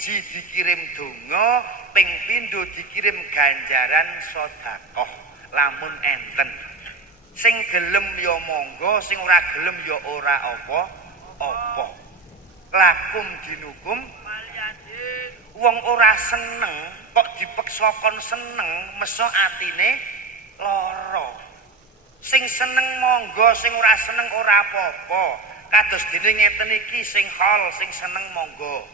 siji dikirim donga, ping pindho dikirim ganjaran sedekah. Lamun enten sing gelem ya monggo, sing ora gelem ya ora apa-apa. Lakum dinukum wong ora seneng kok dipeksa kon seneng, meso atine lara. Sing seneng monggo, sing ora seneng ora apa-apa. Kados dene ngeten iki sing hol, sing seneng monggo.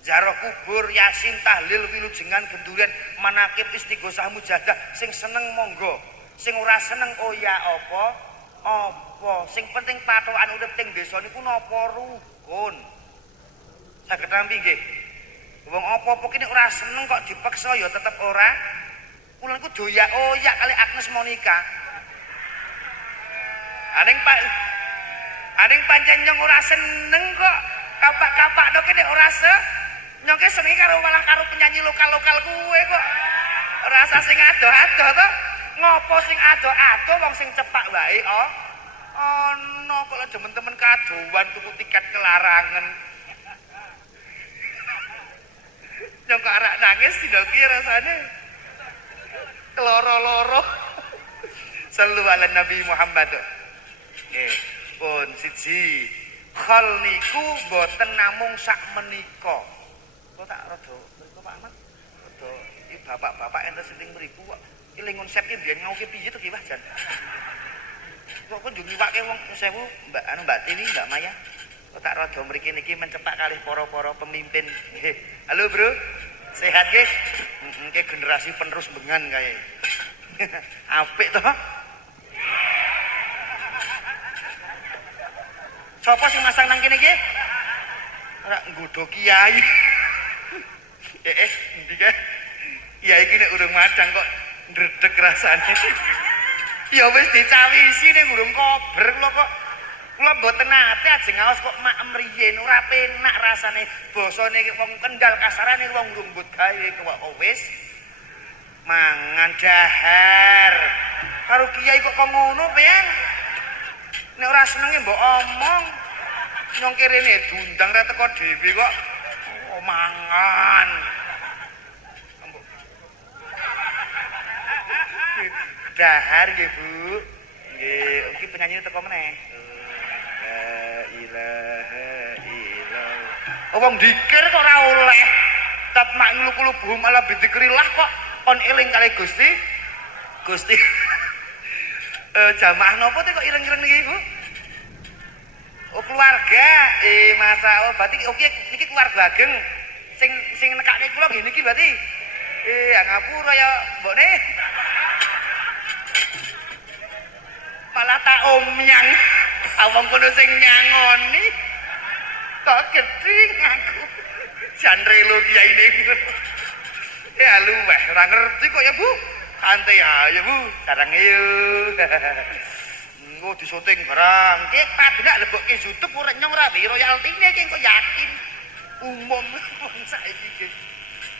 Ziarah kubur, yasin, tahlil, wilujengan, gendurian, manakib, istighosah, mujadah, sing seneng monggo. Sing ora seneng oh ya apa? Apa? Sing penting patokan urip teng desa niku napa rukun. Saged nampi nggih. Wong apa-apa ki nek ora seneng kok dipeksa ya tetep ora. Kula niku doyak oyak kali Agnes Monica. Aning pancen nyong ora seneng kok kapak-kapakno ki nek ora nyong ki seneng karo malah karo penyanyi lokal-lokal kuwe kok. Rasa sing adoh-adoh to. Ngopo sing adoh-adoh wong sing cepak wae ana kok lek temen-temen kadowan tuku tiket kelarangan. Nyong kok arak nangis dina ki rasane keloro-loro. Sallu ala Nabi Muhammad. Nggih, pun siji. Khol niku boten namung sak menika. Kok tak rada mriku Pak Ahmad. Rada iki bapak-bapak enten sing mriku kok. Iki lingun sep ki biyen ngauke piye to ki Wah Jan. Kok njung ngiwake wong 1000 Mbak Tiwi, Mbak Maya. Kok tak rada mriki niki mencepak kalih para-para pemimpin. Nggih. Halo, Bro. Sehat nggih? Heeh, generasi penerus bengan kae. Apik to? Sapa sing masang nang kene iki? Ora nggodho kiai. Endi ka? Kiai iki nek urung madang kok ndredeg rasane. Ya wis dicawisi ning urung kober kula kok. Kula mboten nate ajeng ngaos kok mak mriyen ora penak rasane. Basane wong Kendal kasarane wong rumbut gawe kok wis mangan dahar. Karo kiai kok ngono, Pian? Nek ora senenge mbok omong. Nyong kirene diundang ra teko dhewe kok. Oh, mangan. Dahar nggih, Bu. Nggih, iki penyanyi teko meneh. La ilaha illallah. Wong dikir kok ora oleh. Tat mak ngulu-kulu malah bidzikrillah kok kon eling kali Gusti. Gusti. Jamaah napa kok ireng-ireng niki, Bu? Oh, keluarga. Masa oh berarti oke niki keluarga ageng. Sing nekake kula nggih niki berarti ngapura ya, mbokne. Malah tak omyang. Awang kono sing nyangoni. Kok gedhing aku. Jan relo kiai niku. Ya luweh, ora ngerti kok ya, Bu. Santai aja, Bu. Sarang yuk. Engko disyuting barang. Ki padha lebokke YouTube ora nyong ra di royaltine ki kok yakin. Umum wong saiki ki.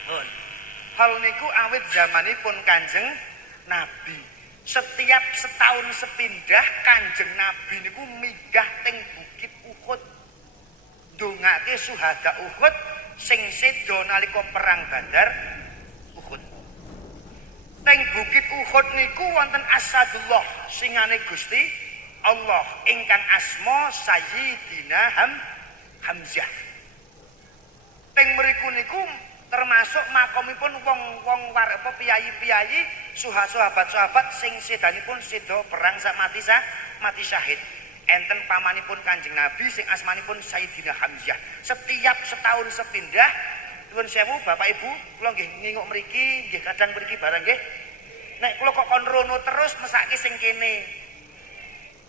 Pun. Hal niku awit zamanipun Kanjeng Nabi. Setiap setahun sepindah Kanjeng Nabi niku minggah teng Bukit Uhud. Ndongake suhada Uhud sing sedo nalika perang Badar Uhud. Teng Bukit Uhud niku wonten Asadullah singane Gusti Allah ingkang asma Sayyidina Hamzah. Teng mriku niku termasuk makomipun wong apa piyayi-piyayi sahabat-sahabat sing sedanipun sedo perang sak mati syahid. Enten pamanipun Kanjeng Nabi sing asmanipun Sayyidina Hamzah. Setiap setahun sepindah nuwun sewu Bapak Ibu, kula nggih nginguk mriki, nggih kadang mriki barang nggih. Nek kula kok kon rono terus mesake sing kene.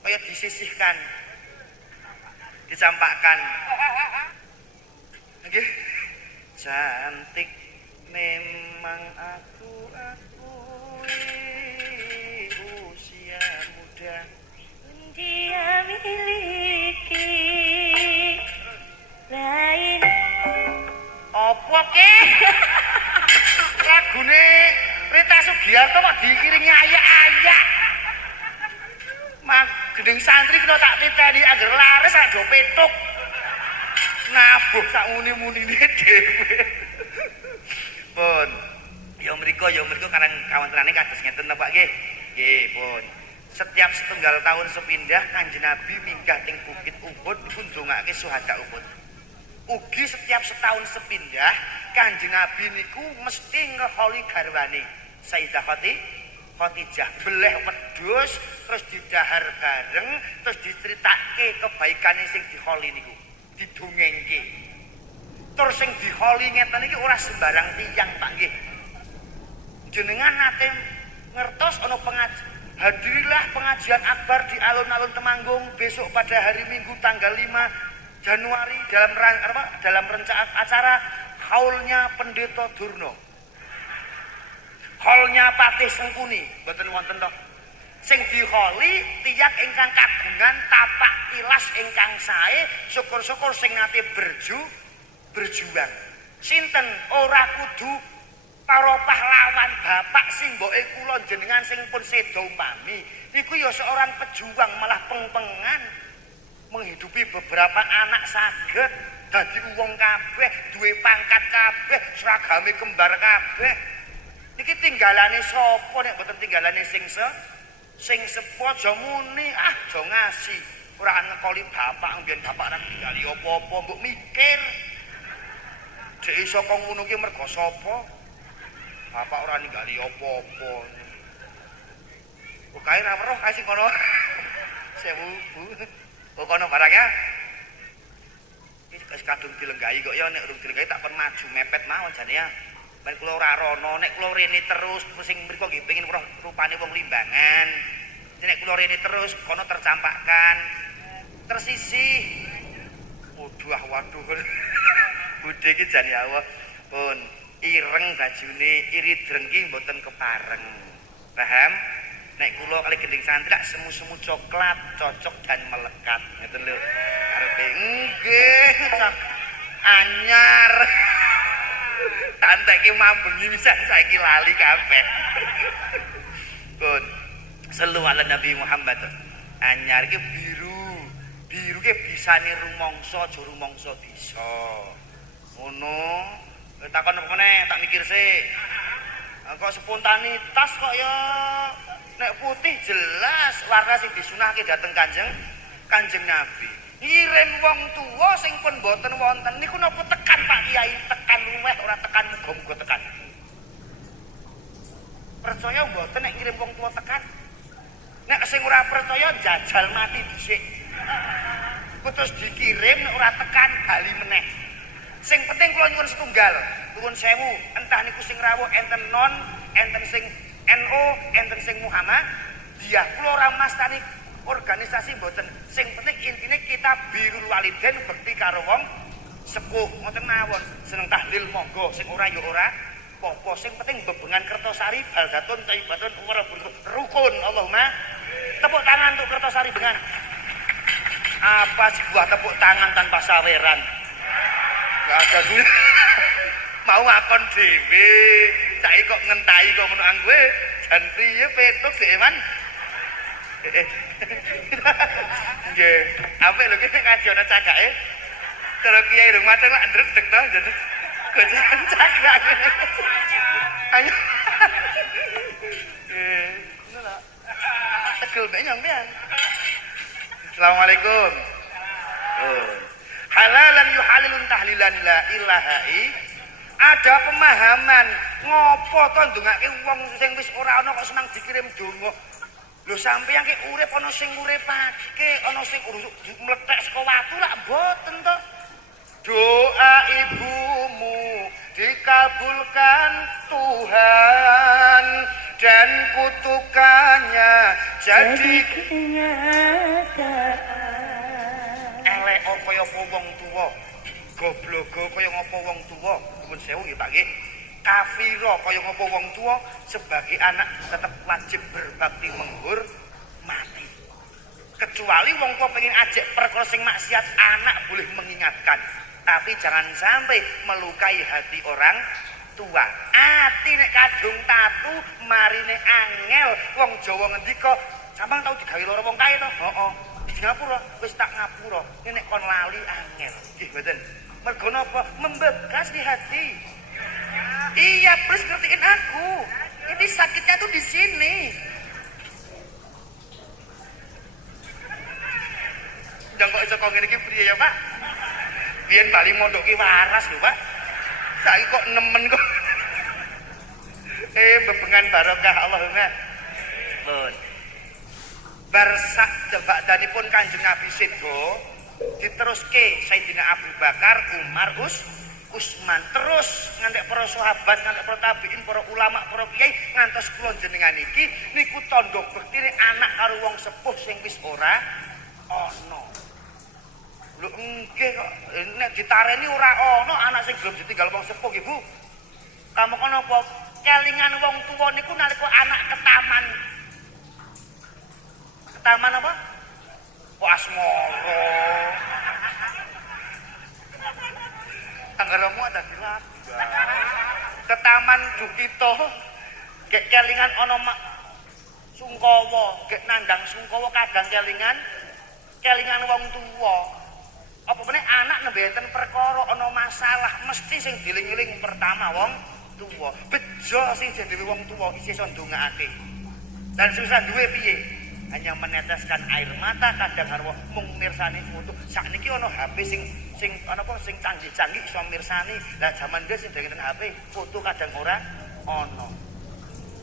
Kaya disisihkan. Dicampakkan. Nggih. Cantik memang aku usia muda dia miliki lain apa ke lagune Rita Sugiarto kok dikiringi ayak-ayak mak gending santri kena tak titeni agar laris sak do petuk nabuh sak muni-munine dhewe ya mriku karang kawontenane kados ngeten to Pak nggih. Nggih pun. Setiap setunggal tahun sepindah Kanjeng Nabi minggah ing Bukit Uhud kundungake syuhada Uhud. Ugi setiap setahun sepindah Kanjeng Nabi niku mesti ngeholi garwane Sayyidah Khadijah beleh wedhus terus didahar bareng terus diceritake kebaikane sing diholi niku didongengke. Terus sing diholi ngeten iki ora sembarang tiyang Pak nggih. Jenengan nate ngertos ana hadirilah pengajian akbar di alun-alun Temanggung besok pada hari Minggu tanggal 5 Januari dalam rencana acara haulnya Pendeta Durno. Haulnya Patih Sengkuni, mboten wonten to. Sing diholi tiyang ingkang kagungan tapak tilas ingkang sae, syukur-syukur sing nate berjuang. Sinten ora kudu para pahlawan bapak simboke kula jenengan sing pun sedo umpami niku ya seorang pejuang malah pengpengan menghidupi beberapa anak saged dadi wong kabeh duwe pangkat kabeh seragame kembar kabeh niki tinggalane sapa nek mboten tinggalane sing sepo aja muni aja ngasih ora ngekoli bapak mbiyen bapak nang tinggali apa-apa mbok mikir dhek iso kok ngono ki mergo sapa. Bapak ora ninggali apa-apa. Kok kae ra weruh kae sing kono. Sewu. Kok kono barangnya. Iki wis kadung dilenggahi kok ya nek urung dilenggahi tak kon maju mepet mawon jane ya. Ben kula ora rono nek kula rene terus sing mriku nggih pengin weruh rupane wong limbangan. Nek kula rene terus kono tercampakkan. Tersisih. Waduh. Budhe iki jane Allah. Pun ireng bajune iri drengki mboten kepareng. Paham? Nek kula kali gending santri lak semu-semu coklat cocok dan melekat. Ngeten lho. Arepe nggih anyar. Tanteke mambengi bisa saiki lali kabeh. Pun sallu ala Nabi Muhammad. Anyar iki biru. Biru ki bisane rumangsa aja rumangsa bisa. Ngono. Takon apa meneh, tak mikir sih. Kok spontanitas kok ya nek putih jelas warna sing disunahke dateng Kanjeng Nabi. Ngirim wong tuwa sing pun boten wonten niku napa tekan Pak Kiai, tekan luweh ora tekan muga-muga tekan. Percaya mboten nek ngirim wong tuwa tekan. Nek sing ora percaya jajal mati dhisik. Terus dikirim nek ora tekan bali meneh. Sing penting kula nyuwun setunggal, nuwun sewu, entah niku sing rawuh enten non, enten sing NU, enten sing Muhammad, dia kula ora mastani organisasi mboten. Sing penting intine kita birrul walidain bekti karo wong sepuh, ngoten mawon. Seneng tahlil monggo, sing ora ya ora apa-apa. Sing penting bebengan Kertosari baldatun thayyibatun rukun. Allahumma tepuk tangan untuk Kertosari bengan. Apa sih buah tepuk tangan tanpa saweran? Gak ada duit. Mau akon dhewe. Saiki kok ngentahi kok menang kowe. Jan priye petuk sik man. Nggih, apik lho iki ngaji ana cagake. Terus kiai rung mateng lak ndredeg to. Jadi gojan cagak. Ayo. Ngono lho. Tegel mbek nyampean. Assalamualaikum. Halalan yuhalilun tahlilan la ilaha ada pemahaman ngopo to ndongake wong sing wis ora ana kok senang dikirim donga. Lho sampeyan ki urip ana sing uripake, ana sing mlethek saka watu lak mboten to. Doa ibumu dikabulkan Tuhan dan kutukannya jadi kenyataan. Elek kaya apa wong tuwa, goblogo kaya ngapa wong tuwa, nuwun sewu nggih Pak nggih. Kafira kaya ngapa wong tuwa sebagai anak tetap wajib berbakti menghormati. Kecuali wong tuwa pengen ajak perkara sing maksiat, anak boleh mengingatkan, tapi jangan sampai melukai hati orang tua. Ati nek kadung tatu marine angel. Wong Jawa ngendika, sampeyan tau digawe lara wong kae to? Heeh. Di Singapura wis tak ngapura. Nek kon lali angel. Nggih mboten. Mergo napa? Membekas di hati. Iya, please ngertiin aku. Ini sakitnya tuh di sini. Jangan kok iso kok ngene iki priye ya, Pak? Biyen bali mondok ki waras lho, Pak. Saiki kok nemen kok. Bebengan barokah Allahumma. Pun. Barsak jabakdanipun Kanjeng Nabi Sidho diteruske Sayyidina Abu Bakar, Umar, Usman, terus ngantek para sahabat, ngantek para tabiin, para ulama, para kiai ngantos kula jenengan iki niku tandha bektine anak karo wong sepuh sing wis ora ana. Lho nggih kok nek ditareni ora ana anak sing gelem ditinggal wong sepuh ibu. Kamu kono apa kelingan wong tuwa niku nalika anak ketaman. Ketaman apa? Asmara. Anggaramu ada bilang. Ketaman Dukito. Gek kelingan ana Sungkawa, gek nandang Sungkawa kadang kelingan wong tuwa. Apa meneh anak nembe enten perkara ana masalah mesti sing diling-eling pertama wong tuwa. Bejo sing jenenge wong tuwa isih iso ndongaake. Dan susah duwe piye? Hanya meneteskan air mata kadang harwa mung mirsani foto. Sakniki ana HP sing ana apa sing canggih-canggih iso mirsani. Lah jaman dhewe sing dengeten HP, foto kadang ora ana.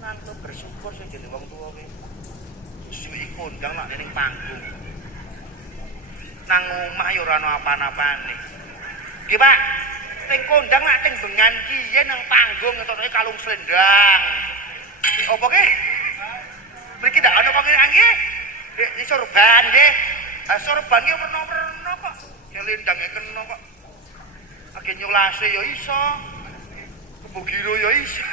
Nanti bersyukur sing jenenge wong tuwa kuwi. Suwi kondang nek ning panggung. Nang omah ya ora ana apa-apane. Nggih, Pak. Ting kondang nek ting bengan kiye nang panggung ngetoke kalung slendang. Apa ke? Mriki ndak ana kok nggih. Di sorban nggih. Sorban ki werna-werna kok. Selendang kena kok. Age nyolase ya iso. Kebugiro ya iso.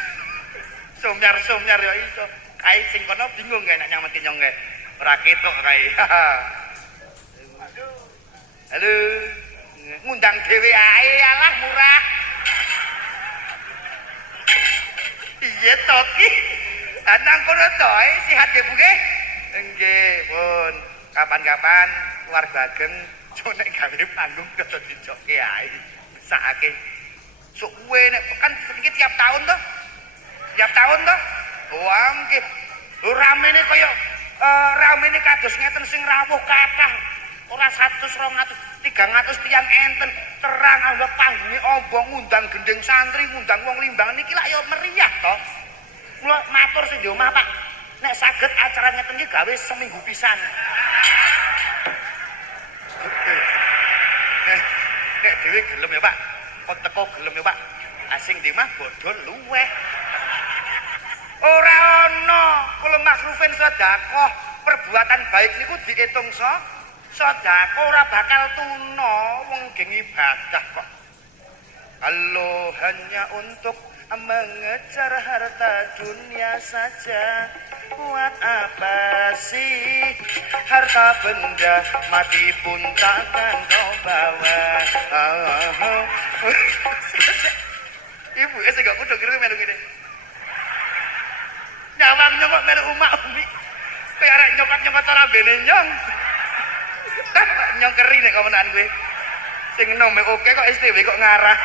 Somyar-somyar ya iso. Kae sing kono bingung kae nek nyang nyong kae. Ora ketok kae. Halo. Ngundang dhewe ae alah murah. Iya to ki. Nang kono to sehat ya Bu nggih? Nggih, pun. Kapan-kapan keluarga ageng nek gawe panggung kok dijokke ae. Sakake. Sok kuwe nek kan iki tiap tahun to. Tiap tahun to. Wah nggih. Ramene kaya ramene kados ngeten sing rawuh kathah. Ora 100, 200, 300 tiyang enten terang anggap panggunge ombong ngundang gendeng santri, ngundang wong limbang niki lak ya meriah to. Kula matur sing di omah Pak. Nek saged acara ngeten iki gawe seminggu pisan. Nek dhewe gelem ya Pak. Kon teko gelem ya Pak. Asing di mah bodol luweh. Ora ana kula makrufin sedekah perbuatan baik niku diitung sedekah ora bakal tuna wong geng ibadah kok. Kalau hanya untuk mengejar harta dunia saja, buat apa sih harta benda mati pun takkan kau bawa. Ibu saya gak kudu kira melu gini. Nyawang nyokok melu umak umi. Kayak arek nyokot-nyokot ora bene nyong. Nyong keri nek komenan kowe. Sing enom oke kok STW kok ngarah.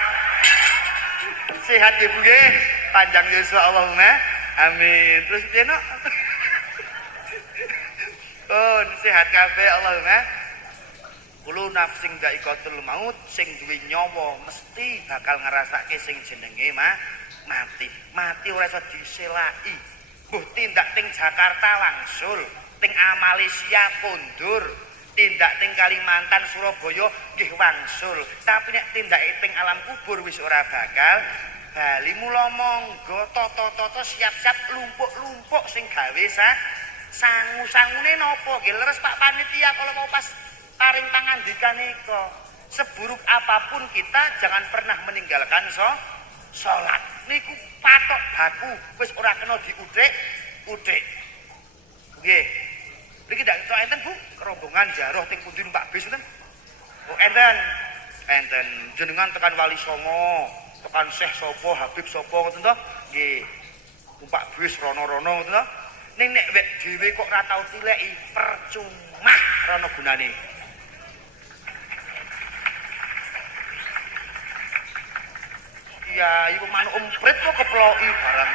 Sehat ya Bu nggih. Panjang Yuswa Allahumma. Amin. Terus piye nok? Pun sehat kabeh Allahumma. Kulo nafsing dhaikatul maut sing duwe nyawa mesti bakal ngrasake sing jenenge mati. Mati ora iso diselaki. Mbuh tindak ting Jakarta wangsul, ting Malaysia kondur, tindak ting Kalimantan Surabaya nggih wangsul. Tapi nek tindak ting alam kubur wis ora bakal bali. Mula monggo toto-toto siap-siap lumpuk-lumpuk sing gawe sangu-sangune napa nggih leres Pak panitia kalau mau pas paring pangandikan nika. Seburuk apapun kita jangan pernah meninggalkan salat. Niku patok baku wis ora kena diudik. Nggih. Niki ndak entuk enten Bu, rombongan jaroh teng pundi numpak bis enten? Oh enten. Enten jenengan tekan Wali Songo, tekan Syekh sapa, Habib sapa ngoten to? Nggih. Numpak bis rono-rono ngoten to. Ning nek wek dhewe kok ora tau tileki percuma rono gunane. Ya, iku manuk emprit kok keploki barang.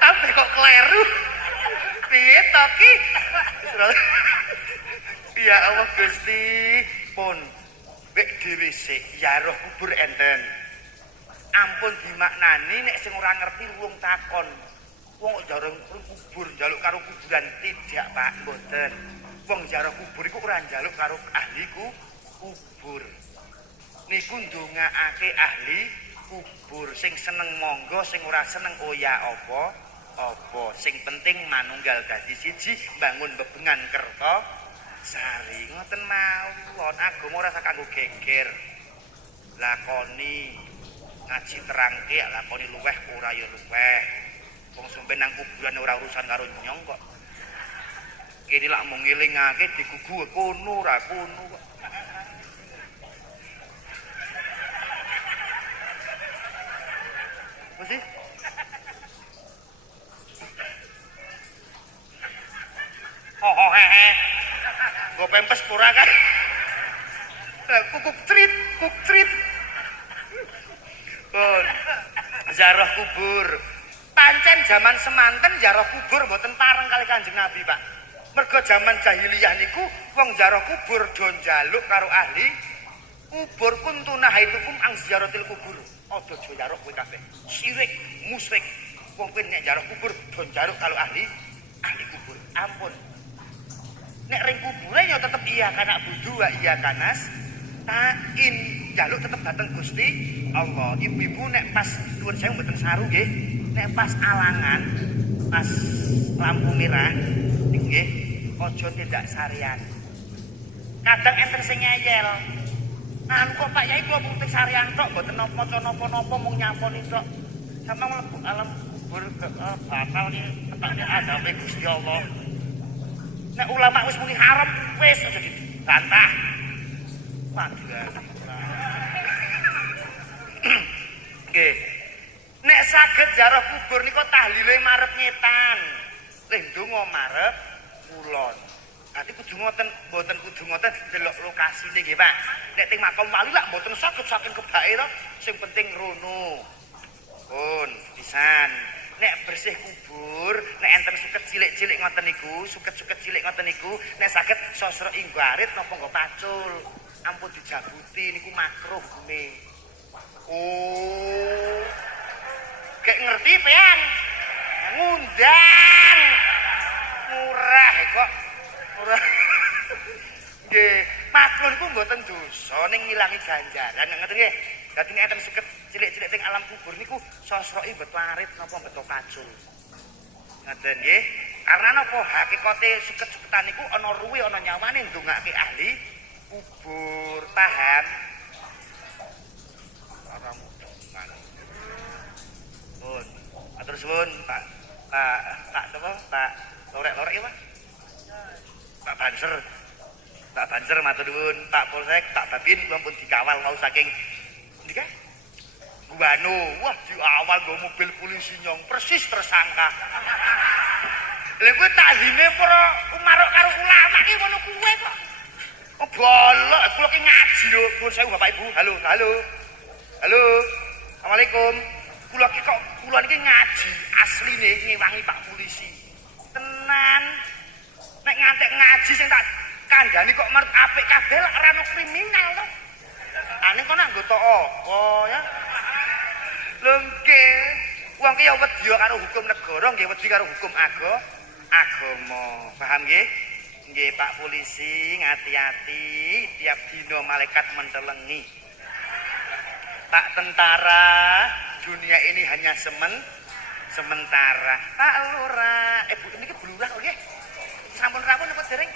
Tapi kok kleru. Piye to ki? Ya Allah Gusti, pun wek dhewe sik ya roh kubur enten. Ampun dimaknani nek sing ora ngerti wong takon. Wong kok jarang kubur njaluk karo kuburan tidak, Pak, mboten. Wong jarah kubur iku ora njaluk karo ahli kubur. Niku ndongaake ahli kubur sing seneng monggo, sing ora seneng oya apa. Sing penting manunggal dadi siji bangun bebengan kerta sari. Ngoten mawon, agama ora sak kanggo geger. Lakoni ngaji terangke lakoni luweh ora ya luweh. Wong sampe nang kuburan ora urusan karo nyong kok. Kene lak mung ngelingake digugu kono ora kono kok. Mesti oh hehe. Go pempes pura kan. Kuk trit. Pun ziarah kubur. Pancen zaman semanten ziarah kubur mboten pareng kali Kanjeng Nabi, Pak. Mergo zaman jahiliyah niku wong ziarah kubur do njaluk karo ahli kubur kuntunah haitukum ang ziaratil kubur. Aja ziarah kowe kabeh. Syirik, musyrik. Wong kowe nek ziarah kubur do njaluk karo ahli kubur. Ampun. Nek ring kubure ya tetep iya kana budu wa iya kanas tain jaluk tetep dateng Gusti Allah. Ibu-ibu nek pas nuwun sewu mboten saru nggih. Nek pas alangan, pas lampu merah nggih, aja tindak sarian. Kadang enten sing ngeyel. Anu kok Pak Yai kula mung sarian tok mboten maca napa-napa mung nyaponi tok. Sampe mlebu alam kubur bakal iki tekane azabe Gusti Allah. Nek ulama wis muni haram wis aja dibantah. Panggilan. Nggih. Nek saged ziarah kubur nika tahlile marep ngetan. Leh ndonga marep kulon. Dadi kudu ngoten, mboten kudu ngoten delok lokasine nggih, Pak. Nek teng makam wali lak mboten saged saking kebake to, sing penting rono. Pun pisan. Nek bersih kubur, nek enten suket cilik-cilik ngoten niku, suket-suket cilik ngoten niku, nek saged sosro inggarit napa nggo pacul. Ampun dijabuti niku makruh hukume. Oh. Kayak ngerti pean. Ngundang. Murah kok. Murah. Nggih, makruh ku mboten dosa ning ngilangi ganjaran ngoten nggih. Dadi nek enten suket cilik-cilik teng alam kubur niku sosroki beto arit napa beto pacul. Ngoten nggih. Karena napa hakikate suket-suketan niku ana ruwe ana nyawane ndongake ahli kubur, paham? Ora mudeng. Pun, atur suwun Pak Lorek ya Pak? Pak Banser matur nuwun, Pak Polsek, Pak Babin pun dikawal mau saking ndika? Guano, wah diawal nggo mobil polisi nyong persis tersangka. Lha kuwi tahlime para umarok karo ulama ki ngono kuwe kok. Oh bolok, kula ki ngaji lho, nuwun sewu Bapak Ibu. Halo. Assalamualaikum. Kula niki ngaji asline ngewangi Pak Polisi. Tenan. Nek ngantek ngaji sing tak kandhani kok merep apik kabeh lak ora ono kriminal to. Ane kok nak nggoto apa ya? Lho nggih, wong ki ya wedi karo hukum negara, nggih wedi karo hukum agama. Paham nggih? Nggih Pak Polisi, ngati-ati tiap dina malaikat mentelengi. Pak Tentara, dunia ini hanya sementara. Pak Lurah, Bu niki Blurah kok nggih. Sampun rawuh napa dereng?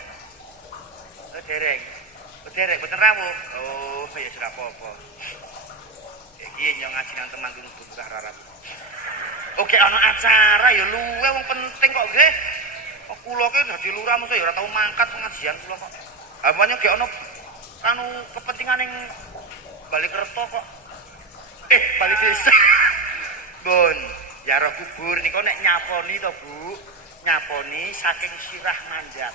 Oh, dereng. Boten rawuh. Oh, ya sudah apa-apa. Iki nyong ngaji nang Temanggung Blurah rarap. Oke ana acara ya luwe wong penting kok nggih. Kula ki dadi lurah mesti ya ora tau mangkat pengajian kula kok. Apanya gek ana anu kepentingan ning Balikerto kok. Bali desa. Bun, ziarah kubur niku nek nyaponi to, Bu. Nyaponi saking sirah mandap.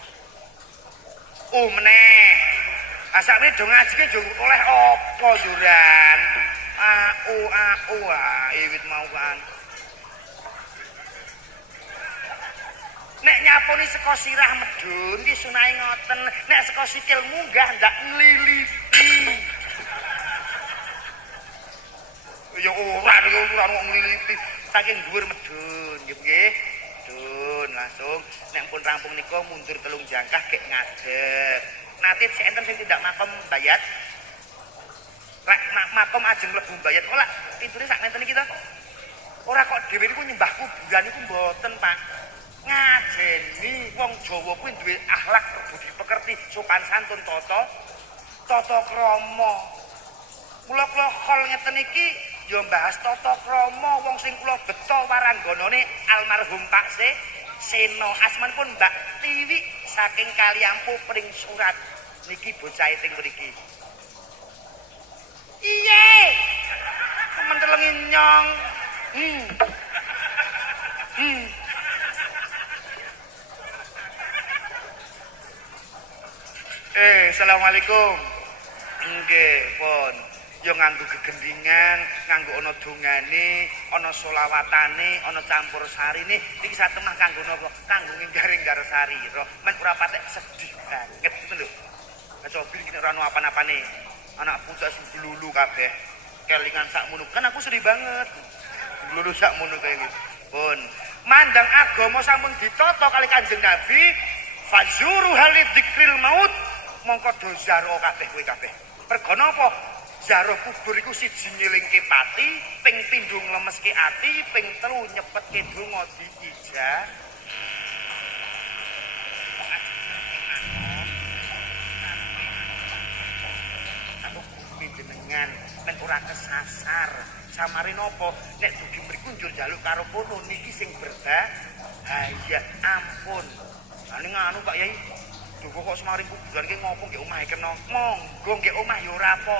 Meneh. Asake do ngaji ki do oleh apa, Juran? Iwit mau kan. Nek nyaponi saka sirah medun ki sunahe ngoten, nek saka sikil munggah ndak nglilipi. Ya ora kok nglilipi, saking dhuwur medun nggih. Medun langsung nek pun rampung nika mundur 3 jangkah gek ngadeg. Nanti si enten sing tidak makom bayat. Lek makom ajeng mlebu bayat kok lak pintune sak ngenten iki to. Ora kok dhewe niku nyembah kuburan niku mboten, Pak. Ngajeni wong Jawa kuwi duwe akhlak budi pekerti, sopan santun tata krama. Kula hol ngeten iki ya bahas tata krama wong sing kula beto warangganane almarhum Pak Seno asmanipun Mbak Tiwi saking Kaliampu Pring Surat niki bocah teng mriki. Iye. Mentelengi nyong. Assalamualaikum. Nggih, pun. Ya nganggo gegendingan, nganggo ana dongane, ana selawatane, ana campur sarine. Iki satemah kanggo napa? Kanggo nginggaring sarira. Men ora patek sedih banget ngoten lho. Coba iki nek ora ono apa-apane. Anak pucuk sing glulu kabeh. Kelingan sakmono. Kan aku sedih banget. Glulu sakmono kaya iki. Pun. Mandang agama sampun ditata kali Kanjeng Nabi, fazuru halidzikril maut. Mongko do zaro kabeh kowe kabeh. Pergo napa? Zaro kubur iku siji nyelingke pati, ping pindho nglemeske ati, ping telu nyepetke donga diijah. Aku jenengan men ora kesasar. Samare napa? Nek dugi mriku njur njaluk karo kono niki sing berbahaya. Ampun. Ning anu Pak Yai. Duh kok semaring kuburan ki ngopo nggih omahe kena. Monggo nggih omah ya ora apa.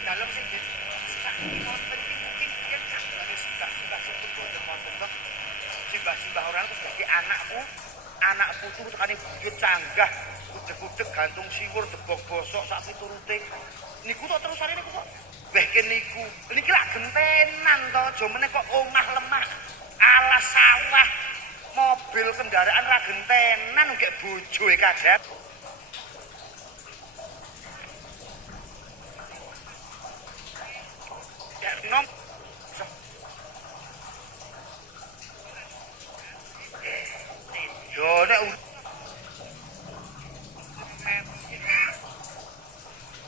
Dalam sih simbah orang itu sebagai anak putu tekane buyut canggah udeg-udeg gantung siwur debok bosok sak piturute niku tok terusane niku kok weh niku niki lak gentenan to aja meneh kok omah lemah alas sawah mobil kendaraan ra gentenan nggih bojoe kadang. Ya nom yo nek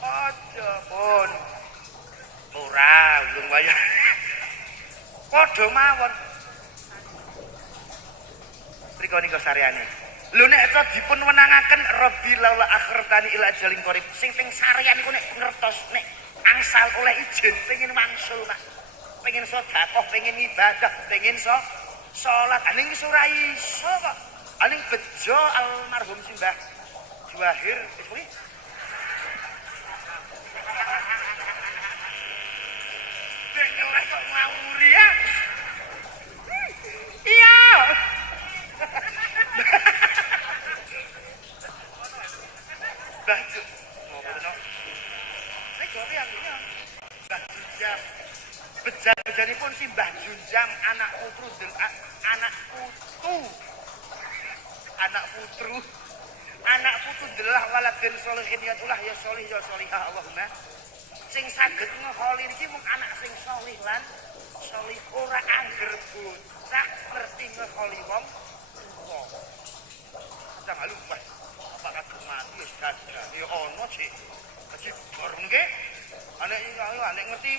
aja pun ora ulung wayah padha mawon mriko nika sareane lho nek to dipun wenangaken rabbi laula akhirtani ila ajalin qarib sing sarean niku nek ngertos nek angsal oleh izin pengen mangsul Pak pengen sedekah pengen ibadah pengen salat aning wis ora iso kok aning bejo almarhum Simbah Juwahir wis kuwi dengelek kok ngawuri ya iya baju ngono nek gore aku ya Mbah Junjam bejan-bejanipun Simbah Junjam anak putru anak putu delah waladin sholihin ya tulah ya sholih ya sholihah Allahumma sing saged ngeholi iki mung anak sing sholih lan sholih ora angger bocah ngerti ngeholi wong tuwa aja malu Mas apa kadung mati wis dadah ya ono sih aja bor nggih anek ngerti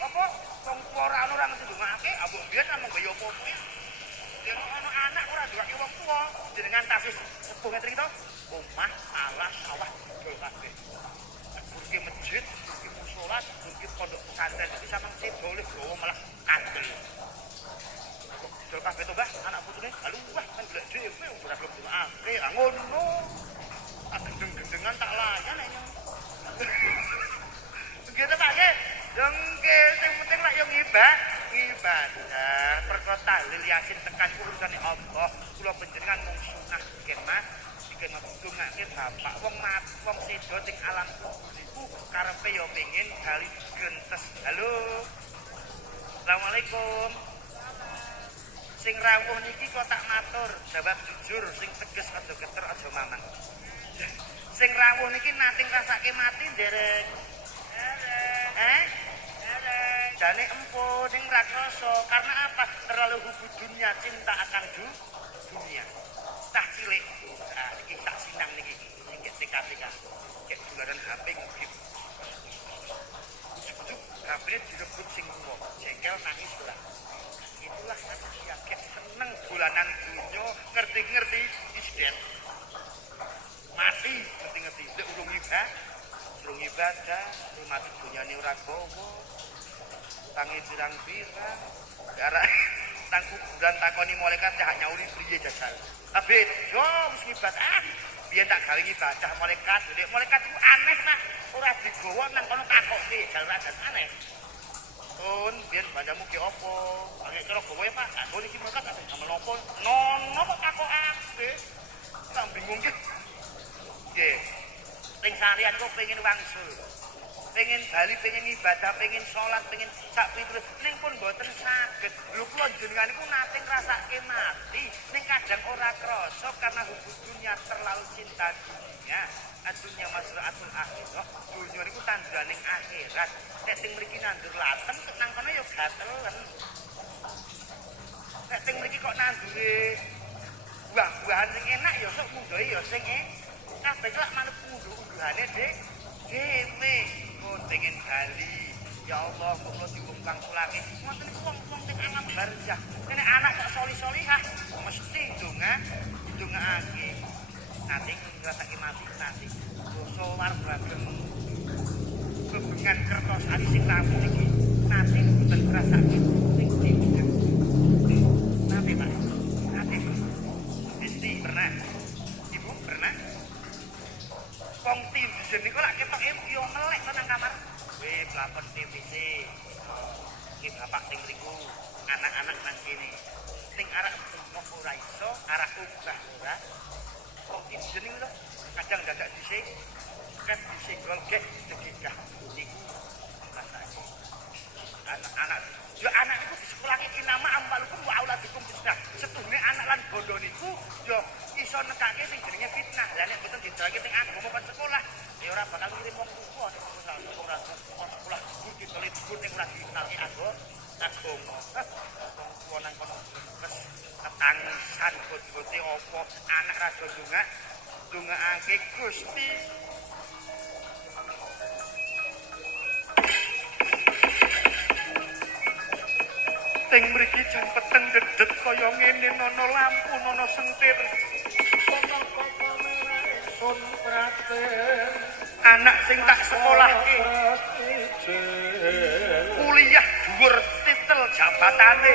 apa wong tuwa ora ngerti ndongake ambek biyen namung bayi apa yen ana anak ora duwake wong tuwa, jenengan tasih sepuh ngeten iki to. Omah, alas, sawah didol kabeh. Burki masjid, burki mushola, burki pondok pesantren. Jadi sampeyan sedo oleh gawa malah kandel. Kok didol kabeh to, Mbah? Anak putune, "Alu, wah, kan golek dhewe ora gelem dimaake." Ah ngono. Tak gendeng-gendengan tak layan nek nyang. Begitu Pak nggih. Dengke sing penting lak yo ibadah. Perkara tahlil yasin tekan urusane Allah. Kula panjenengan mung sunah nggih Mas. Diken ndongake bapak wong sedo sing alam kubur niku karepe yo pengin gali gentes. Halo. Assalamualaikum. Sing rawuh niki kok tak matur, jawab jujur, sing tegas aja geter aja mamang. Sing rawuh niki nate ngrasake mati ndereng. Jane empun ning ra krasa karena apa? Terlalu hubu dunia, cinta akan dunia. Tah cilik. Nah, iki tak sinang niki sing TK. Kek dolaran HP ngukip. Ujuk-ujuk HP direbut sing tuwa. Jengkel nangis ora. Itulah manusia kek seneng dolanan dunya, ngerti-ngerti isdet. Mati ngerti-ngerti lek urung ibadah, mati dunyane ora gawa. Tangi pirang-pirang. Darah tang kuburan takoni malaikat cah nyauri priye jajal. Abet, yo wis ibadah. Biyen tak gawe ibadah malaikat, malaikat ku aneh Pak. Ora digawa nang kono takoke, jal radan aneh. Pun biyen bandamu ki opo? Angek kira gawe Pak, kanggo iki malaikat tak damel opo? Nono kok takokake. Tak bingung ki. Nggih. Sing sarian kok pengen wangsul. Pengen bali, pengen ibadah, pengen sholat, pengen sak piturut ning pun mboten saged. Lho kula jenengan niku nate ngrasake mati, ning kadang ora krasa karena hubung dunia terlalu cinta dunia. Dunia masraatul akhirah. Dunia niku tanduraning akhirat. Nek sing mriki nandur lateng nang kono ya gatelen. Nek sing mriki kok nandure buah-buahan sing enak ya sok mundhoe ya sing kabeh kelak manut unduh-unduhane dhewe. Pengen gali ya Allah kula diumpang kulake ngoten niku wong-wong ning alam barzah nek anak kok soli-solihah mesti ndongaake nanti ngrasake mati nanti dosa warga bebengan Kertosari sing rawuh iki nanti mboten ngrasake sing dijeneng nanti Pak nanti mesti pernah Ibu pernah wong tinjen niku lak ketok yo melek nang kamar. Weh pelakon TVC. Iki bapak sing riku, anak-anak nang kene. Sing arek mbok ora iso, arek ubah ora. Wong tinjen niku lho, kadang dadak dhisik, kan disenggol gek degegah niku. Rasane. Anak-anak yo anak niku disekolahke kinama amwalukum wa auladukum fitnah. Setuhne anak lan bondo niku yo iso nekake sing jenenge fitnah. Lah nek mboten diterake teng agama pas sekolah, ya ora bakal ngirim wong tuwa nek ora sekolah kudu telit kudu ning ora dikenalke agama. Wong tuwa nang kono wis ketangisan bot-bote apa anak ra do ndongaake Gusti. Teng mriki jan peteng dedet kaya ngene nono lampu nono sentir. Sun praten anak sing tak sekolahke kuliah dhuwur titel jabatane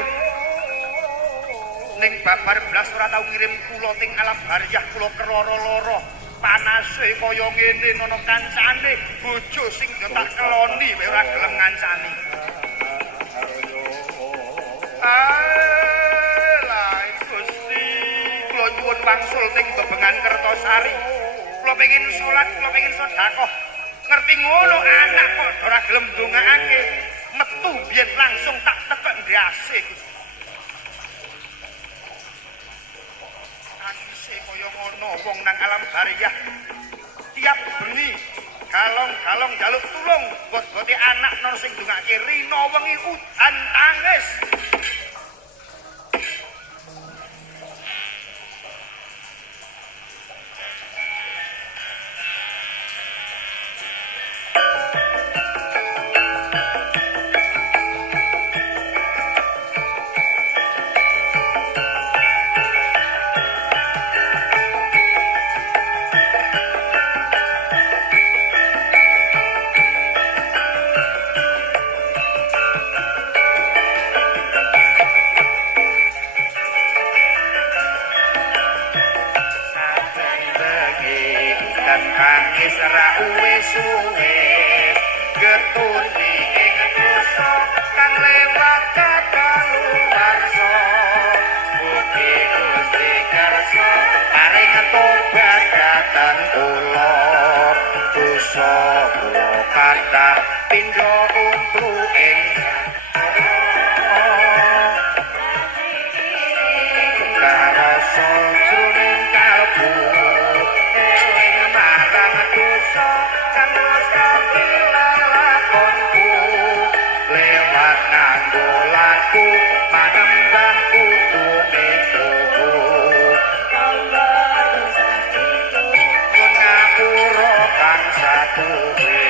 ning babar blas ora tau ngirim kula teng alam barzah kula kerara-lara panase kaya ngene nono kancane bojo sing tak keloni ora gelem ngancani. Alah Gusti kula nyuwun wangsul teng bebengan Kertosari. Kula pengen salat, kula pengen sedekah. Ngerti ngono anak kok ora gelem ndongaake. Metu biyen langsung tak tekek ndase Gusti. Anise kaya ngono wong nang alam barzah. Tiap bengi galong-galong njaluk tulung bot-bote anak nang sing ndongake rina wengi udan tangis. kathah pindha untruing karasa jroning kalbu eling marang dosa kang wis lakon lewat nganggo laku manembah kudu metuku ngapura kang satuwe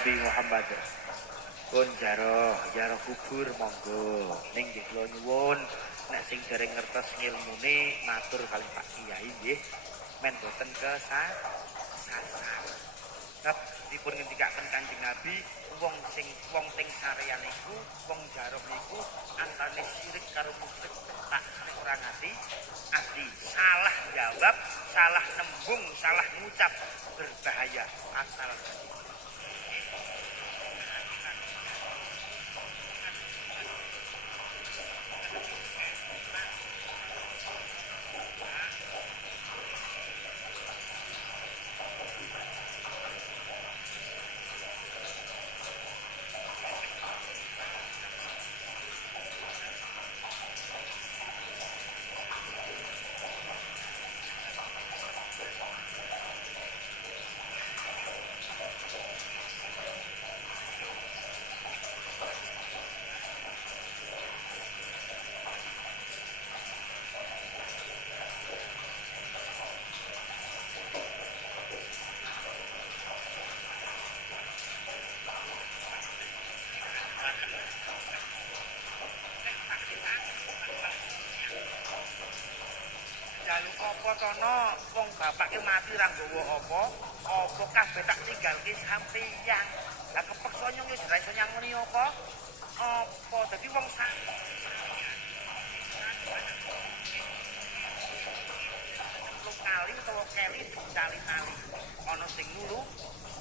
Nabi Muhammad pun jaro kubur monggo ning nggih kula nyuwun nek sing dereng ngertos ngilmune matur kalih Pak Kiai nggih men boten kesasar. Sebab dipun ngendikaken Kanjeng Nabi wong teng sareyan iku wong jaro niku antane syirik karo musyrik tak ora ngati ati salah jawab, salah nembung, salah ngucap berbahaya asal jaluk apa tono wong bapake mati ra nggawa apa kabeh tak tinggalke sampeyan lah kepeksa nyong wis ra iso nyangoni apa dadi wong sak kali utawa keli dicali-cali ana sing ngulu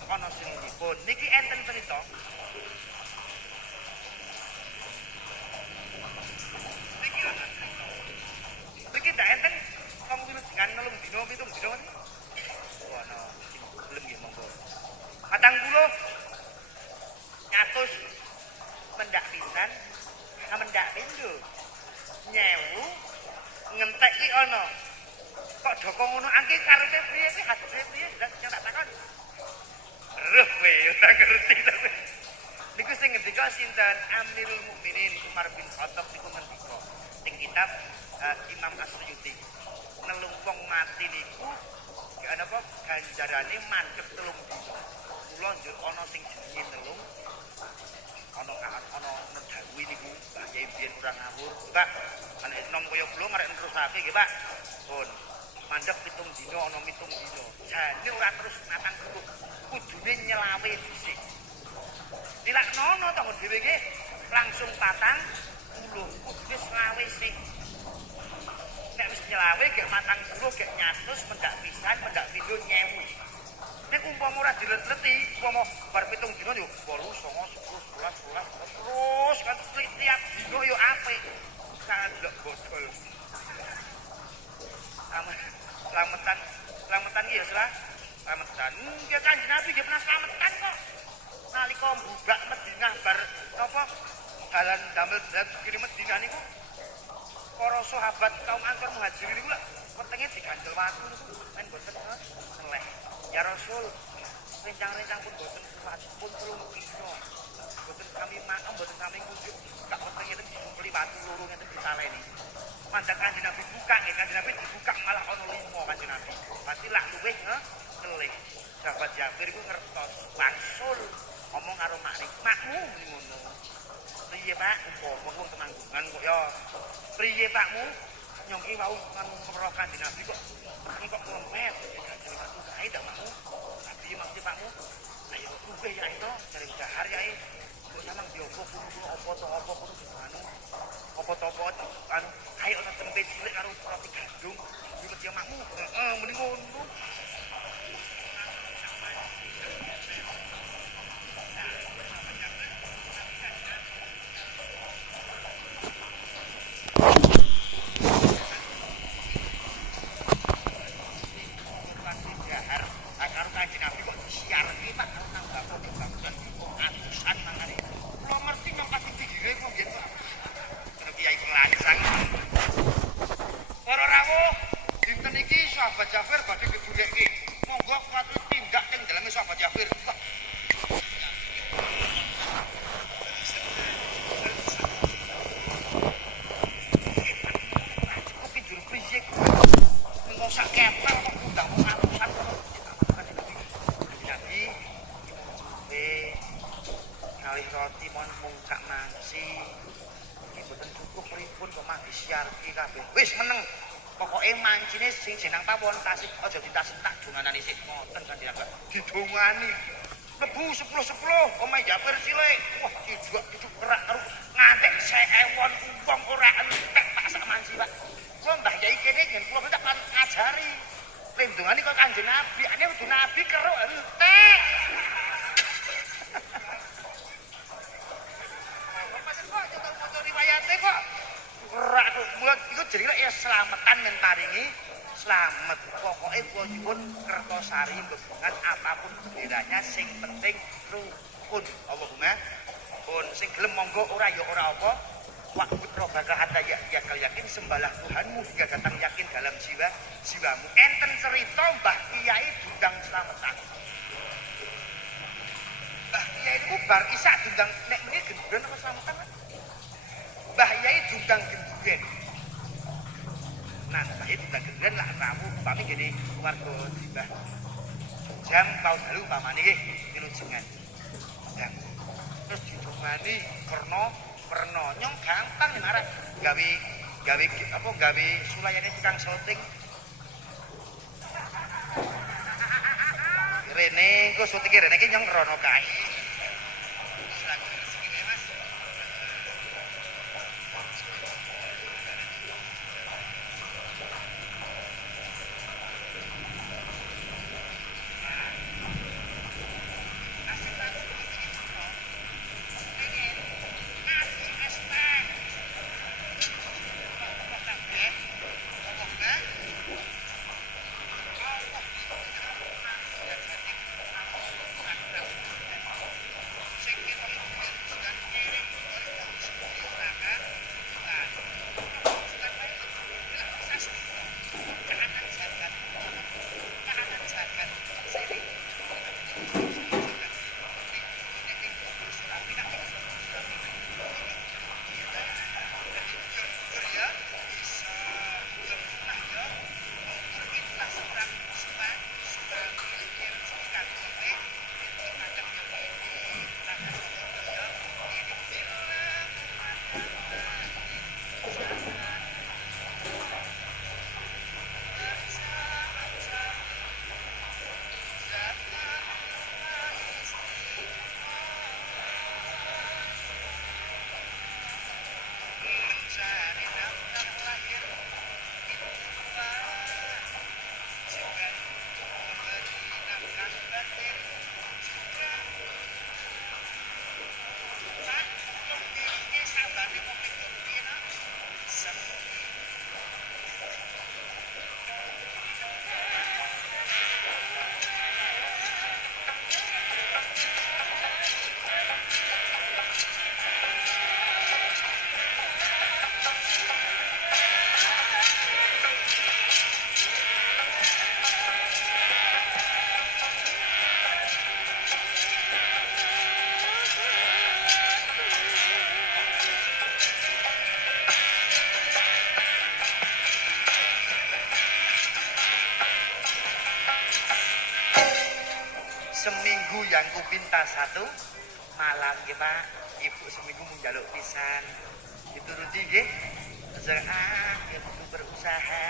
ana sing dipun niki enten cerita niki ndak enten wong wilu dengan nelung dina pitung dina niki ana sing belum nggih monggo 40 ngatus mendak pisan mendak pindho nyewu ngentek iki ana kok Joko ngono angke karepe priye iki hadise priye ndak tak takon Ruh kowe ora ngerti to kowe niku sing ngendika sinten Amirul Mukminin Umar bin Khattab niku ngendika ning kitab Imam As-Suyuti nelung wong mati niku ana apa ganjarane mandheg 3 dina kula njur ana sing jenenge nelung ana nedhawi niku Mbah Yai biyen ora ngawur Mbak anek enom kaya kula ngarep nerusake nggih Pak pun mandheg 7 dina ana 7 dina jane ora terus natang kudu kudune nyelawe dhisik dilaknono to dhewe iki langsung 40 kudune selawe sik nek wis nyelawe gek matang 10 gek nyatus mendak pisan mendak pindho nyewu nek umpama ora dilet-leti umpama bar 7 dina yo 8 9 10 11 12 terus kan tiap dina yo apik sandok bodol Slametan iki ya, Sra. Slametan selamatan. Nggih Kanjeng Nabi nggih pernah slametan kok. Nalika mbubak Madinah bar napa dalan damel dalan kiri Madinah niku para sahabat kaum Ansor Muhajirin niku lak wetenge digandel watu niku men boten seleh. Ya Rasul, rencang-rencang pun boten kuat, pun telung dina. Boten kami makem, boten kami ngunjuk, gak wetenge ten disumpeli watu loro ngeten disaleni. Mandang Kanjeng Nabi buka nggih, Kanjeng Nabi dibuka malah ana 5 Kanjeng Nabi. Pasti lak luwih kelih. Sahabat Jabir iku ngertos, wangsul ngomong karo makmu ngono. Priye Pak, umpama wong Temanggungan kok ya. Priye Pakmu? Nyongki wau ngeroh Kanjeng Nabi kok ngelempet. Kanjeng Nabi kae ndak mau. Tapi maksud Pakmu, ayo luwih ya itu cari dahar ya. Kok samang diopo kudu apa to apa kudu anu. Apa to apa anu, ayo ana tempe cilik karo roti gandum. Iki mesti makmu. Heeh, mending ngono. Sahabat Jafir badhe diguleki. Monggo kuwatu tindak ning daleme sahabat Jafir. Kok pinjul priye? Ngosak kepel kok undang atusan. Jadi ngalih roti mon mung sak manci. Iki boten cukup pripun kok mah disiarke kabeh. Wis meneng. Pokoke mancine sing jeneng pawon tasik aja ditasik tak donganane sik ngoten kan dirangga didongani lebu 10-10 omahe Jafir cilik wah ciduk kerak karo ngantek 1000 wong ora entek Pak sak manci Pak kula Mbah Yai kene yen kula tak paling ngajari lindungane kok Kanjeng Nabi ane kudu nabi keruk entek kok riwayate kok ora iku jenenge ya slametan men paringi slamet. Pokoke kula nyuwun Kertosari bebangan apapun benderanya sing penting rukun. Allahumma pun sing gelem monggo ora ya ora apa. Wa robbaka hatta yakin sembahlah Tuhanmu hingga datang yakin dalam jiwamu. Enten cerita Mbah Kiai diundang slametan. Mbah Kiai niku bar isak diundang nek meniki gendhen apa slametan? Mbah Yai diundang gendhen. Nah, Mbah Yai diundang gendhen lah rawu upami gini keluarga Mbah jam tahun lalu upamane nggih Wilujengan. Jam. Terus didongani perno nyong gampang yen arek gawe sulayane tukang syuting. Rene engko syuting rene iki nyong rono kae. Minggu yang kupinta satu malam nggih Pak. Ibu seminggu menjaluk pisan. Dituruti nggih. Aja ya kudu berusaha.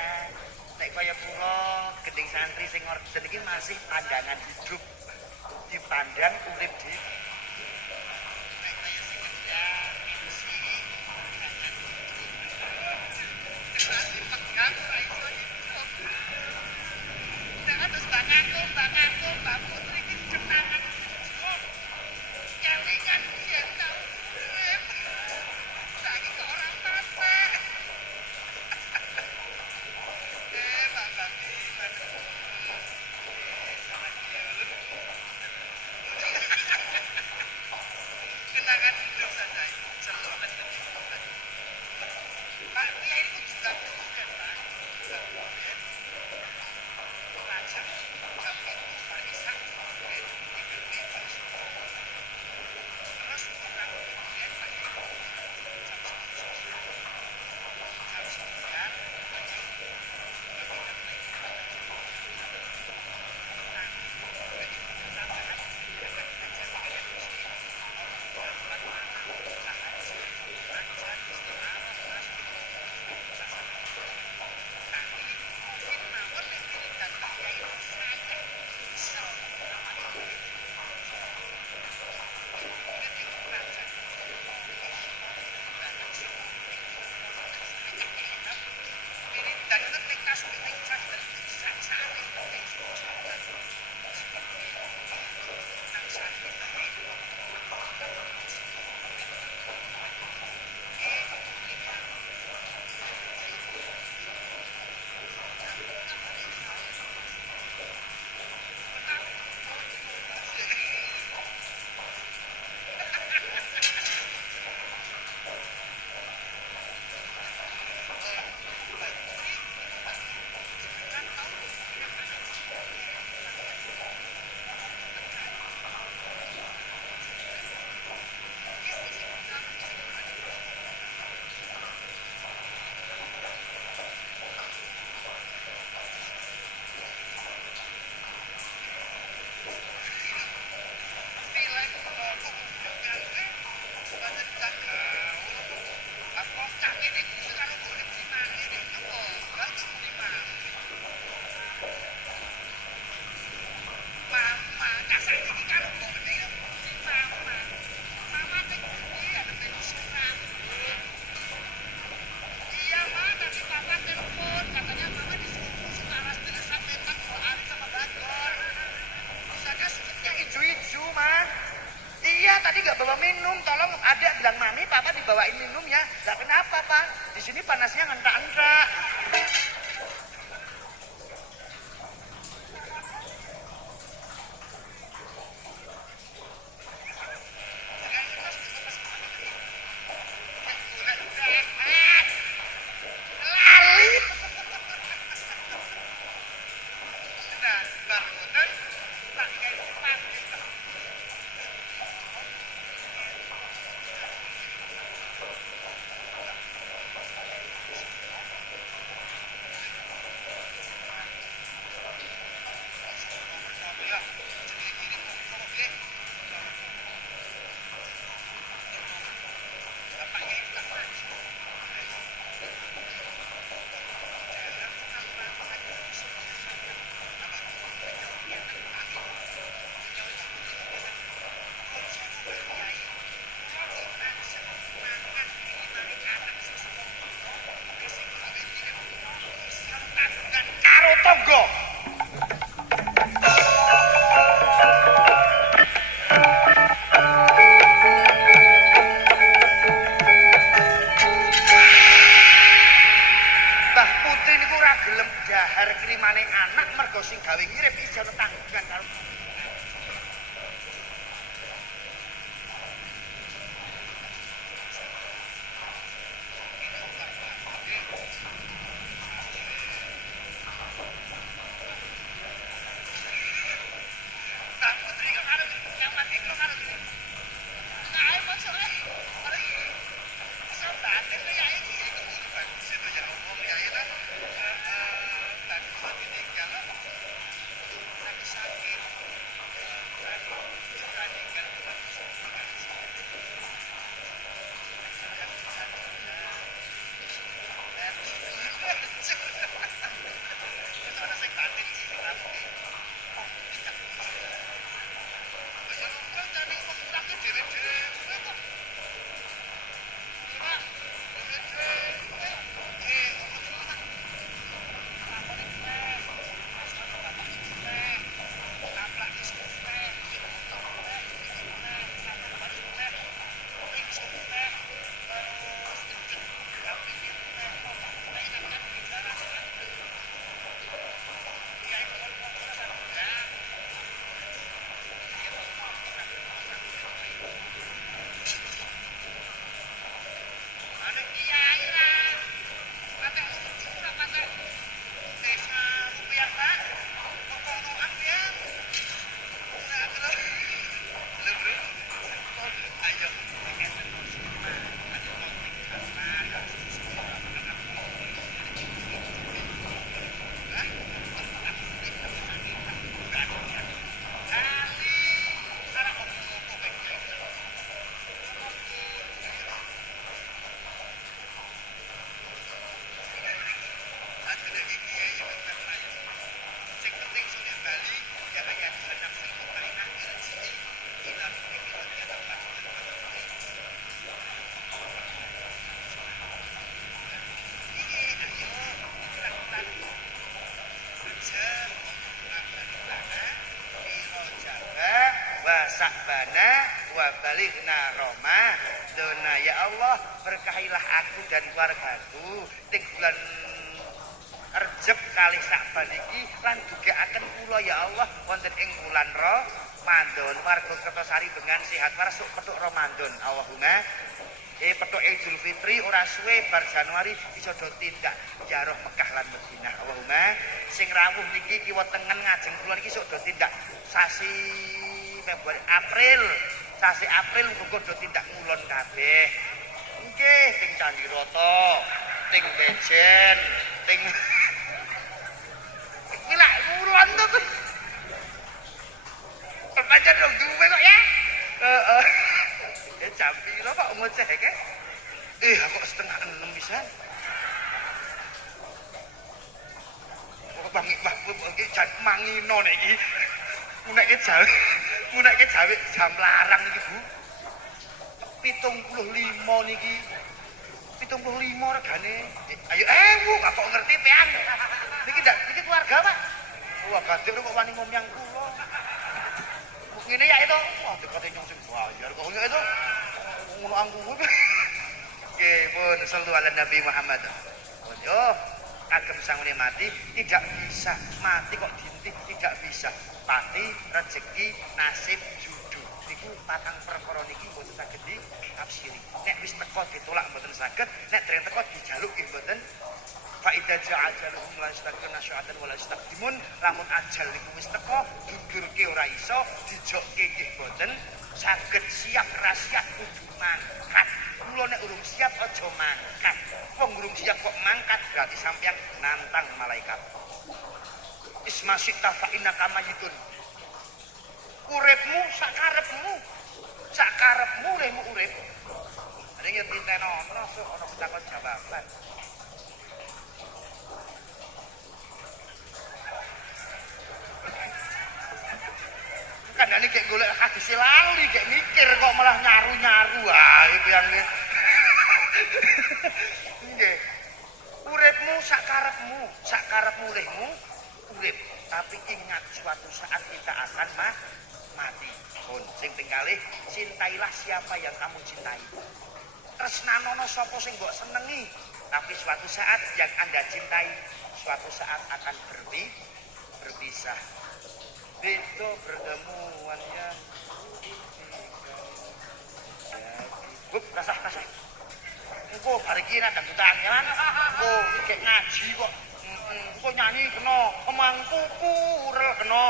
Nek kaya kula gending santri sing orden iki masih pandangan hidup. Dipandang urip di nek kaya sing ngendang MC jangan pegang ra iso hidup. Jangan terus bangaku, Mbak Putri iki jenengan. Kelingan yen tau urip. Saiki kok ora patek. Pak Bagi, kenangan hidup saja selalu ada di Pak Kiai itu juga presiden Pak, juga presiden pajak jam itu Pak Isak presiden DPP Pak Isak terus orang presiden Pak Kiai jam 9 dan ketika syuting saya dari saat itu seperti yang saat itu tadi nggak bawa minum, tolong adik bilang mami, papa dibawain minum ya. Lah kenapa pak? Di sini panasnya ngentak-ngentak. Lali. Nah, bangunan pakai mandi. Sa'bana wa balighna Ramadana. Ya Allah, berkahilah aku dan keluargaku ing bulan Rejab kalih Sa'ban iki lan dugekaken kula ya Allah wonten ing bulan Ramadan warga Kertosari dengan sehat waras petuk Ramadan. Allahumma petuk Idul Fitri ora suwe bar Januari iso do tindak ziarah Mekah lan Madinah. Allahumma sing rawuh niki kiwa tengen ngajeng kula niki sok do tindak sasi Februari sasi April muga do tindak ngulon kabeh. Nggih ting Candi Rata, ting Bejen, ting iki lak ngulon to. Pancen dong duwe kok ya. Heeh. Jam piro kok ngocehke? Kok setengah 6 pisan. Kok bangik iki jan mangino nek iki. Munekke jawe jam larang iki, Bu. 75 niki. 75 regane. Ayo gak kok ngerti pean. Niki keluarga, Pak. Wah, gadek kok wani ngomyang kula. Ngene ya itu. Wah, dekate nyong sing bayar kok ngene itu. Ngono angku. Nggih, pun sallu ala Nabi Muhammad. Yo, agem sangune mati tidak bisa. Mati kok dintih tidak bisa. Pati, rezeki, nasib, judul. Niku patang perkara niki mboten saged ditafsiri. Nek wis teko ditolak mboten saged, nek dereng teko dijaluk nggih mboten. Fa idza ja'a ajaluhum la yastaqimuna sya'atan wa la yastaqdimun. Lamun ajal niku wis teko, dudurke ora iso, dijokke nggih mboten saged. Siap ra siap kudu mangkat. Kula nek urung siap aja mangkat. Wong urung siap kok mangkat berarti sampeyan nantang malaikat. Ismasyita fa innaka mayitun. Uripmu sakarepmu lemu urip. Ning yen ditenono sok ana takon jawaban. Kandhane gek golek hadis lali, gek mikir kok malah nyaru-nyaru. Itu yang nggih. Uripmu sakarepmu lemu urip. Tapi ingat suatu saat kita akan mati. Sing ping-kalih, cintailah siapa yang kamu cintai. Tresnanono sapa sing mbok senengi. Tapi suatu saat yang Anda cintai, suatu saat akan berpisah. Beda pertemuan yang rasah. Engko hari iki nek dangdutan kan. Engko gek ngaji kok. Engko nyanyi kena, emangku kurel kena.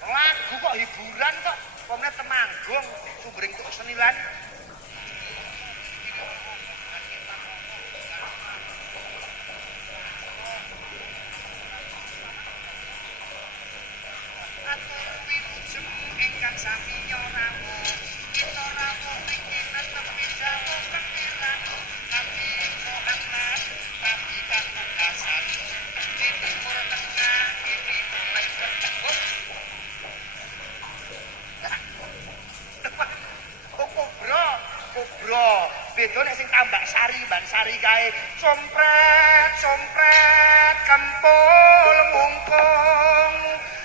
Lagu kok hiburan kok, pemene Temanggung, sumbering kok senilan. Atur wilujeng ingkang sami rawuh, kita rawuh iki tetep bisa kepikiran. Nabi Muhammad, Nabi Kapukasan, di timur tengah ini mulai bertekuk. Kubro beda nek sing tambak sari ban sari kae sompret kempul ngungkung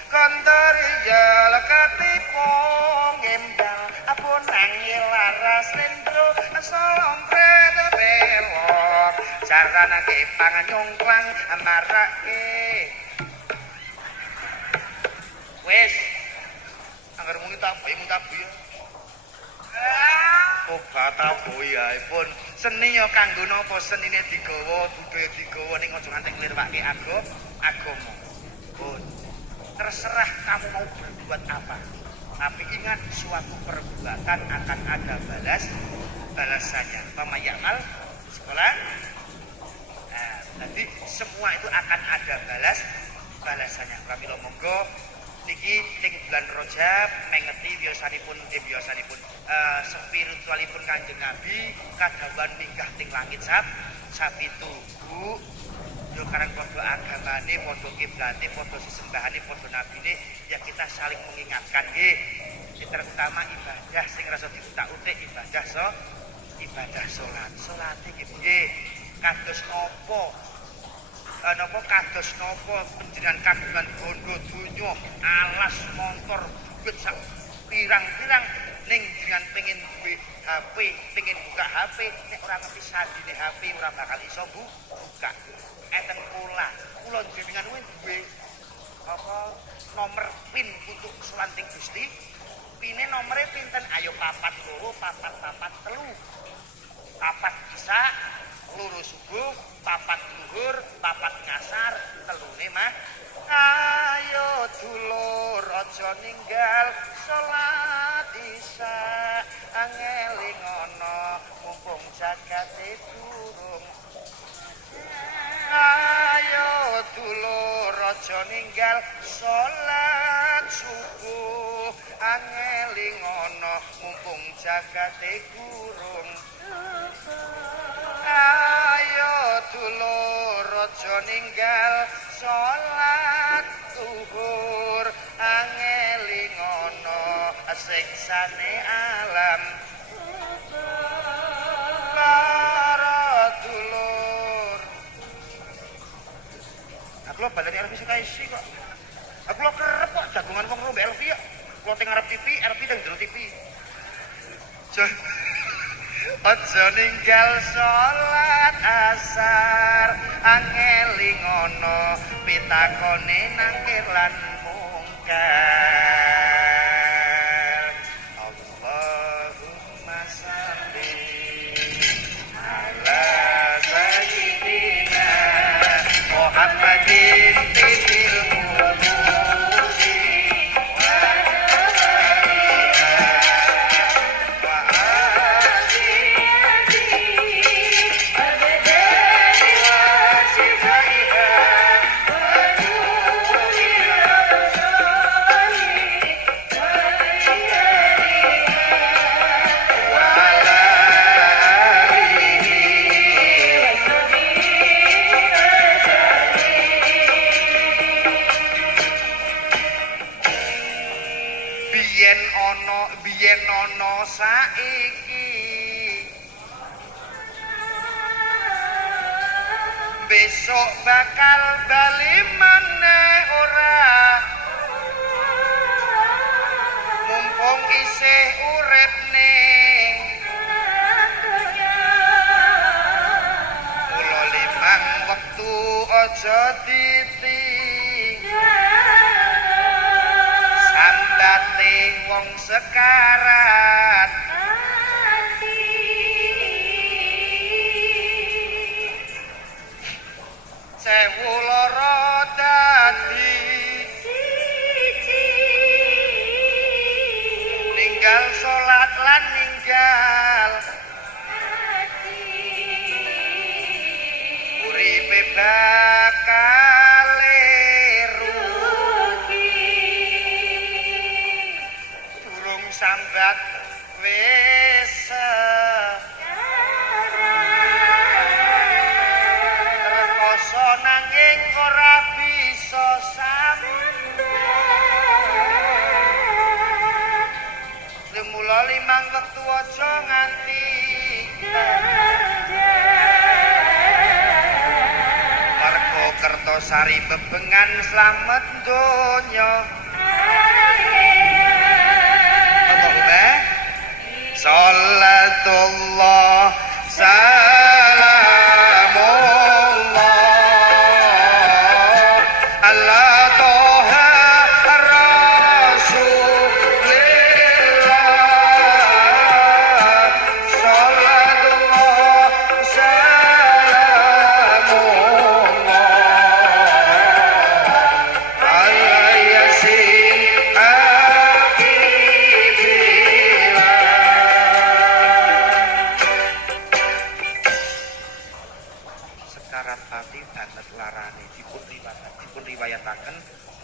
kondariyal katipong gendal apun nangil laras lendro sompret belok jarana ke panganyongklang amarake wes anggar muni tabu ya. Oh kata boya pun seni ya kanggo napa senine digawa budaya digawa ning aja nganti nglirwake agama. Pun terserah kamu mau berbuat apa. Tapi ingat suatu perbuatan akan ada balasannya. Pemayamal sekolah. Nah, nanti semua itu akan ada balasannya. Pramila monggo niki ting bulan Rajab mengeti biasanipun spiritualipun Kanjeng Nabi kadhawan minggah ting langit sapitu Bu yo karang padha agamane padha kiblate padha sesembahane padha nabine ya kita saling mengingatkan nggih terutama ibadah sing rasa diutak-utik ibadah salat iki nggih kados kados napa panjenengan kagungan bondo donya alas montor duit sak pirang-pirang ning dengan pengen duwe HP, pengen buka HP, nek ora ngerti sandine HP ora bakal iso buka. Enten kula jenengan kuwi duwe apa nomor PIN untuk Sulanting Gusti. Pine nomere pinten? Ayo 42 443. 4 bisa, loro subuh, 4 luhur, 4 ngasar, telune mah. Ayo dulur aja ninggal salat isya angeling ana mumpung jagate durung. Ayo dulur aja ninggal salat subuh angeling ana mumpung jagate durung. Ayo dulur aja ninggal salat zuhur angeling ana siksane alam. Para dulur aku lo baleni Elvi suka isi kok. Aku lo kerep kok jagungan wong rombe Elvi ya. Kulo teng ngarep TV, Elvi teng jero TV. Aja ninggal salat asar angeling ana pitakone nangkir lan mungkar. Allahumma shalli ala sayyidina Muhammadin fil biyen ana saiki besok bakal bali maneh ora mumpung isih urip ning mula limang wektu aja sandate wong sekarat sewu loro dadi ninggal salat lan ninggal uripe bakal sambat wis rekoso nanging ora bisa sambat mula limang wektu aja nganti Margo Kertosari bebengan slamet donya. Salatullah salamullah ala toha rasulillah salatullah salamullah ala yasin banget larane dipun riwayataken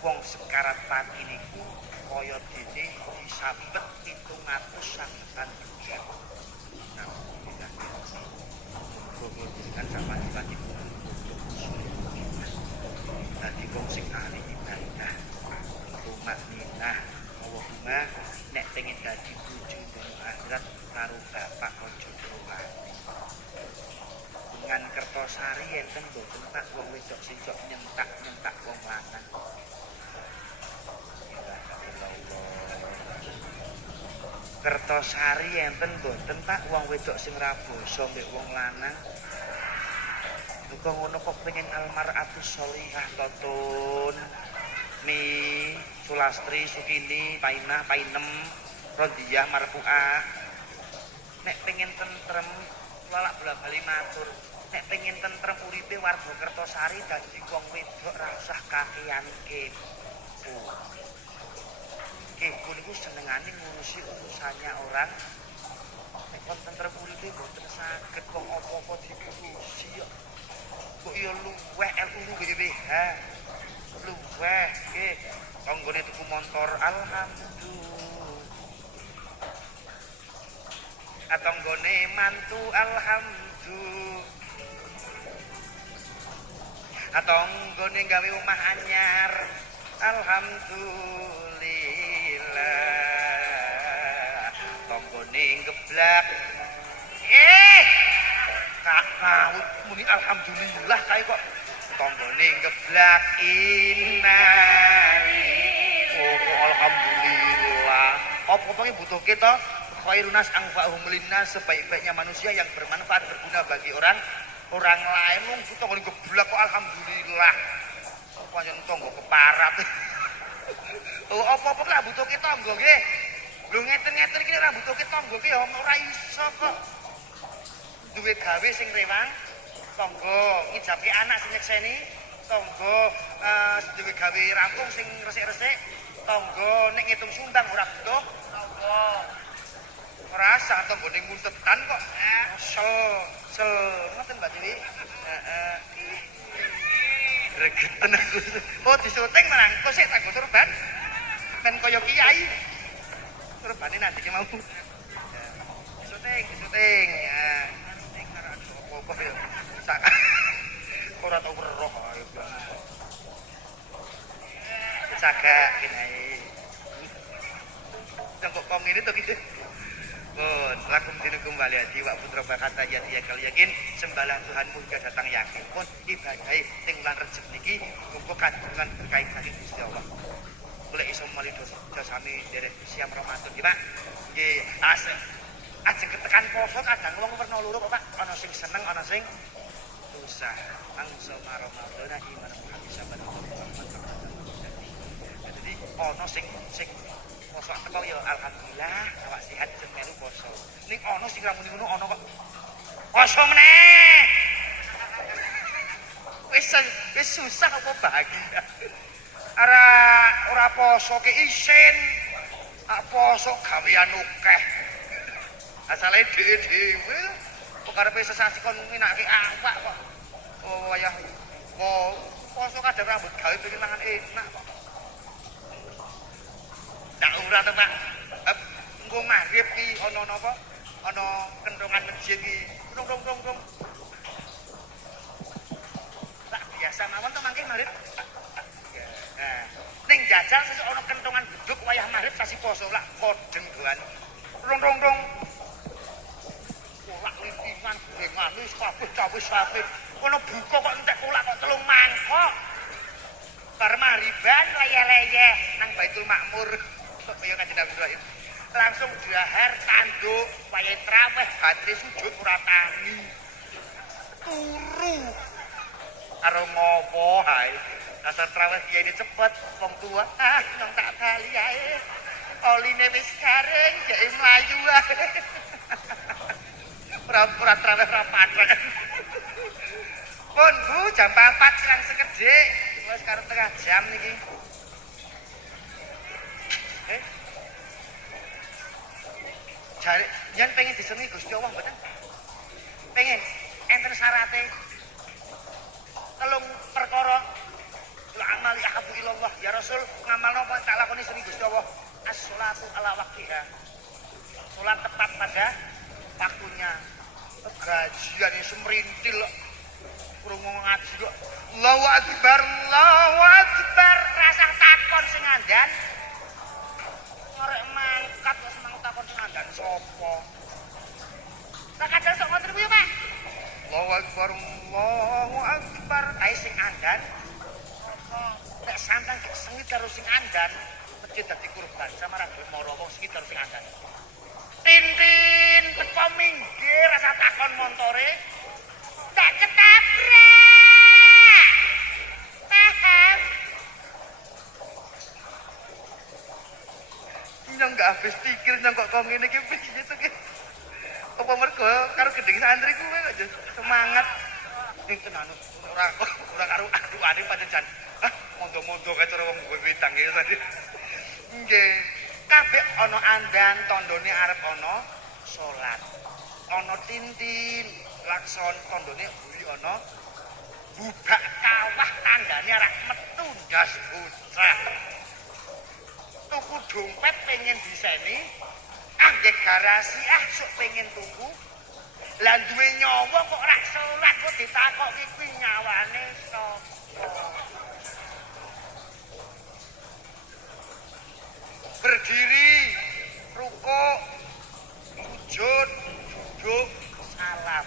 wong sekarat pati niku kaya dene disabet 700 sampetan jam. Nah, bobo dengan sama pati dadi wong sing ahli ibadah umat minah Allahumma nek pengen dadi bojo dene akhirat karo bapak ojo rohani. Dengan Kertosari enten mboten tak wong wedok sejok nyentak wong lanang. Kertosari enten mboten Pak wong wedok sing ra basa mbek wong lanang. Muga ngono kok pengen almar'atus sholihah to Tun. Mi Sulastri Sukini Painah Painem Rodiah Marfuah. Nek pengen tentrem lalak bola-bali matur. Nek pengen tentrem uripe warga Kertosari dadi wong wedok ra usah kakean kepo. Kepo niku senengane ngurusi urusannya orang. Nek kon tentrem uripe mboten saged wong apa-apa diurusi kok. Kok ya luweh elu BBH. Luweh nggih. Tanggane tuku motor alhamdulillah. Atonggone mantu alhamdulillah. Atonggone gawe omah anyar alhamdulillah. Tonggone geblak kak kaut muni alhamdulillah kae kok tonggone geblak inari. Oh alhamdulillah. Apa-apa ki butuhke to khairunas anfa'uhum linnas, sebaik-baiknya manusia yang bermanfaat berguna bagi orang lain. Wong tonggone geblak kok alhamdulillah. Pancen tangga keparat. Oh apa-apa lak butuhke tangga nggih. Lho ngeten-ngeten iki ora butuhke tangga ki ya ora iso kok. Duwe gawe sing rewang, tangga ngijabke anak sing nyekseni, tangga duwe gawe rampung sing resik-resik, tangga nek ngitung sumbang ora butuh tangga. Ora sah tanggane muntetan kok. Sel ngoten Mbak Dewi. Heeh. Regeten aku. Oh disuting marang kok sik tak turban. Ben kaya kiai. Turbane nanti ki mau. Disuting. Ya. Apa ya? Ora tau weruh ae. Sagak kene. Kok ngene to gitu. Pun, lakum dinukum waliyadi wa putra bakata yati yakal yakin sembalah Tuhanmu hingga datang yakin pun ibadai sing lan rejek niki muga kadungan berkait saking Gusti Allah. Golek iso mali dosa sami derek siam Ramadan iki Pak. Nggih, ajeng ketekan poso kadang wong werna loro kok Pak, ana sing seneng ana sing susah. Mangsa Ramadan iman bisa jadi ana sing poso teko ya alhamdulillah awak sehat sing melu poso. Ning ana sing ra muni ngono ana kok. Poso meneh. Wis susah apa bahagia. Ora poso ke isin. Poso gawean akeh. Asale dhewe-dhewe kok karepe sesasi kon nginake awak kok. Oh wayah. Oh, poso kadang rambut gawe pengen mangan enak kok. Tak ora to Pak. Engko magrib ki ana napa? Ana kentongan masjid ki. Rung. Tak biasa mawon to mangke magrib. Nah, ning jajal sesuk ana kentongan beduk wayah magrib sasi poso lak kodeng doan. Rung. Kolak lintingan gorengan wis kabeh wis kabeh. Kono buka kok entek kolak kok 3 mangkok. Bar mariban leyeh-leyeh nang Baitul Makmur. Kaya Kanjeng Nabi Ibrahim. Langsung dahar tanduk wayahe traweh batri sujud ora tani. Turu. Karo ngopo hae. Dasar traweh kiyaine cepet wong tua. Nang tak bali ae. Oline wis garing, jake mlayu ae. Ora traweh ora patrek. Pun Bu, jam 4 sirang sekedhik. Wis karo tengah jam niki. Jare yen pengen disenengi Gusti Allah mboten? Pengen enten syarate. 3 perkara. La amali ahabu ilallah ya Rasul, ngamal napa tak lakoni senengi Gusti Allah? As-sholatu ala waqtiha. Salat tepat pada waktunya. Gajian semrintil krungu ngaji kok. Allahu akbar, rasa takon sing ngandan. Arek mangkat kok seneng takon sing ngandan sapa? Tak kadang sok ngoten kuwi, Pak. Allahu akbar. Ae sing ngandan. Nek sampean sengit karo sing ngandan, mesti dadi kurban sama ra moro wong sengit karo sing ngandan. Tintin, teko minggir rasa takon montore. Tak ketabrak. Paham? Nyong gak habis pikir nyong kok ngene iki piye to ki. Apa mergo karo gedeng santri kuwe kok semangat. Ning tenan ora karo aduane pancen. Hah, mondo-mondo kae cara wong witang iki tadi. Nggih, kabeh ana andan tandane arep ana salat. Ana tintin, lakson tandane uli ana bubak kawah tandane arep metu ndas bocah. Tuku dompet pengen diseni, nggih garasi sok pengen tuku. Lah duwe nyawa kok ora salat kok ditakoki kuwi nyawane sapa? Berdiri, rukuk, sujud, duduk, salam.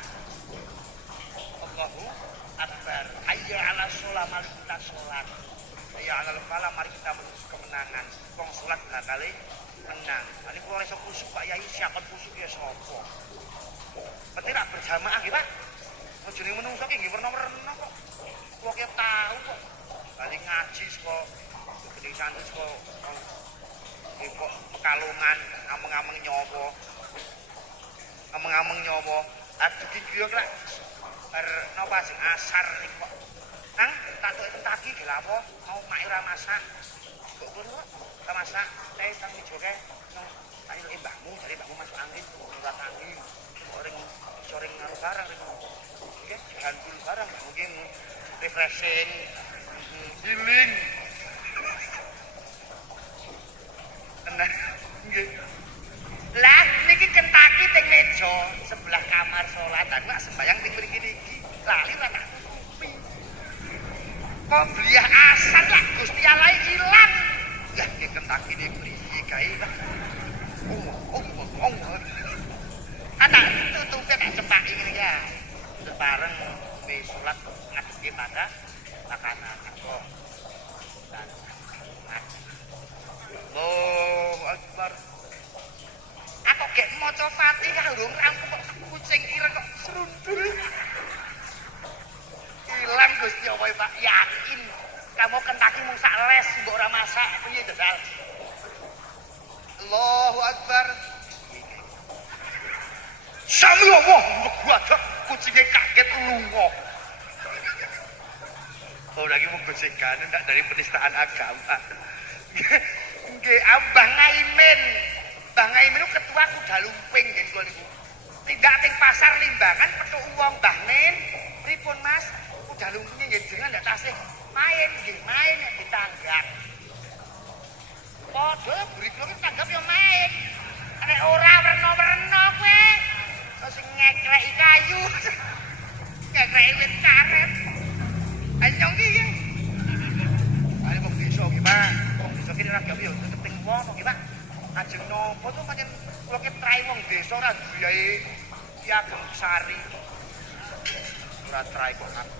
Allahu Akbar. Hayya 'ala sholat, mari kita sholat. Hayya 'alal falah, mari kita menuju kemenangan. Wong sholat bakale menang. Ini kalau iso kusuk Pak Yai siapkan kusuk ya sapa? Berarti nak berjamaah nggih Pak. Bojone menungso ki nggih werna-werna kok. Kok tahu kok. Bali ngaji saka gede santri saka kok pekalongan ameng-ameng nyawa. Ameng-ameng nyawa. Aduh iki yo krak napa sing asar iki kok. Nang tak tok entaki ge lha apa mau mak ora masak. Kok ngono kok. Ta masak teh sang mijoke nang tak ilke mbahmu jare mbahmu masuk angin ora angin. Soreng ngaruh barang rek. Oke, handul barang mungkin refreshing, healing. Nah, nggih. Lah niki kentaki teng meja sebelah kamar salat aku sembayang teng mriki niki. Lali ora tak tutupi. Kok bliyah asar lah Gusti Allah ilang. Lah niki kentaki niki mriki kae. Ada tutup tak cepak ini ya. Bareng wis salat ngadepi pada makanan aku. Dan Allahu Akbar. Aku gek maca Fatihah lho, aku kok kucing ireng kok serundul. Ilang Gusti Allah Pak, yakin kamu kentaki mung sak les mbok ora masak piye dadal. Allahu Akbar. Sami Allah, gua kucingnya kaget lunga. Oh, lagi mau gojekan, enggak dari penistaan agama. Nggih, Mbah Ngaimin. Mbah Ngaimin itu ketua kuda lumping nggih kula niku. Tindak teng pasar Limbangan petuk wong Mbah Nin. Pripun Mas? Kuda lumpingnya nggih jenengan ndak tasih main nggih, main nek ditanggap. Padha buri kula tanggap yo main. Nek ora werna-werna kowe sing ngekreki kayu. Ngekreki wit karet. Anyong iki nggih. Are wong desa iki, Pak. Wong desa iki ora gawe yo keteng wong iki, Pak. Ajeng nopo to pancen kula ki trai wong desa ora biayae Ki Ageng Sari. Ora trai kok aku.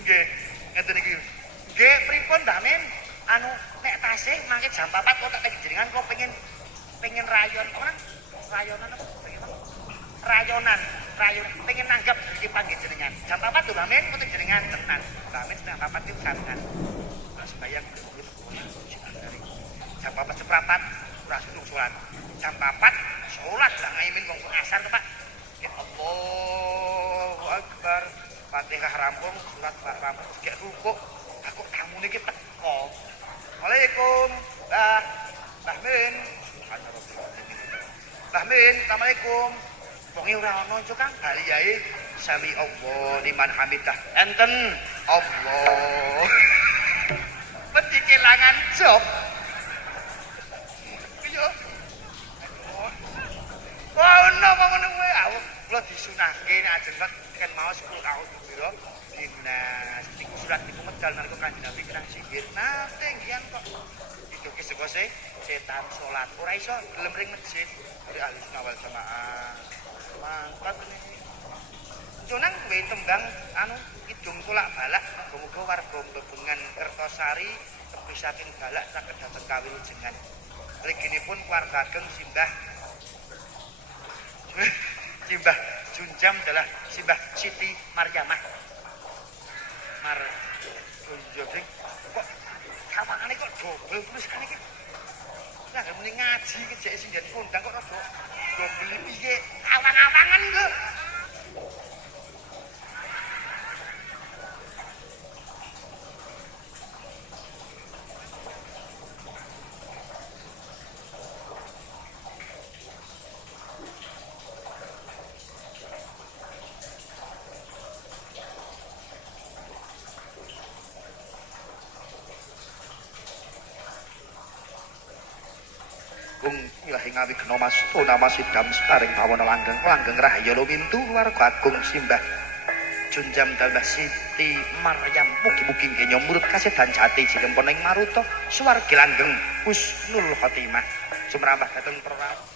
Nggih, ngeten iki. Nggih, pripun Mbak Min? Anu nek tasih mangke jam 4 kok tak jenengan kok pengen rayon apa? Rayonan apa? Rayonan pengen nanggap iki panggih jenengan. Jam 4 lho Mbak Min, kok jenengan tenan. Mbak Min jam 4 iki sarangan. Terus bayang jam 4 seprapat ora sunung salat. Jam 4 salat Mbak Ngaimin wong asar to, Pak. Ya Allahu Akbar. Fatihah rampung, surat rampung, gek rukuk. Aku tamune iki teko. Waalaikum. Mbah Min. Mbah Min, Assalamualaikum. Wong ora ono iso Kang, bali yae sami Allah liman hamidah. Enten Allah. Mesti kelangan job. Iya. Wah, ono kok ngono kuwi. Aku kula disunahke nek ajeng kan mau 10 tahun piro. Dinas iku surat iku medal nalika Kanjeng Nabi kenang sihir. Nate ngian kok. Diduki sekose setan salat. Ora iso gelem ring masjid. Dari ahli sunnah wal jamaah. Mantap ini. Jonang duwe tembang anu kidung tolak balak muga-muga warga bebengan Kertosari tepi saking balak saged dhateng kawilujengan. Reginipun keluarga ageng Simbah Simbah Junjam adalah Simbah Siti Maryamah. Junjam kok kawangane kok dobel tulisane iki. Lah muni ngaji iki jek sinden kondang kok rada dobel piye? Awang-awangan lho. Ilahi ngawi kena mas nama sidam sekaring pawana langgeng rahayu lumintu warga agung Simbah Junjam dalbah Siti Maryam mugi-mugi nggih nyumurut kasedan jati jilemponing maruta swargi langgeng husnul khotimah sumrambah dhateng pra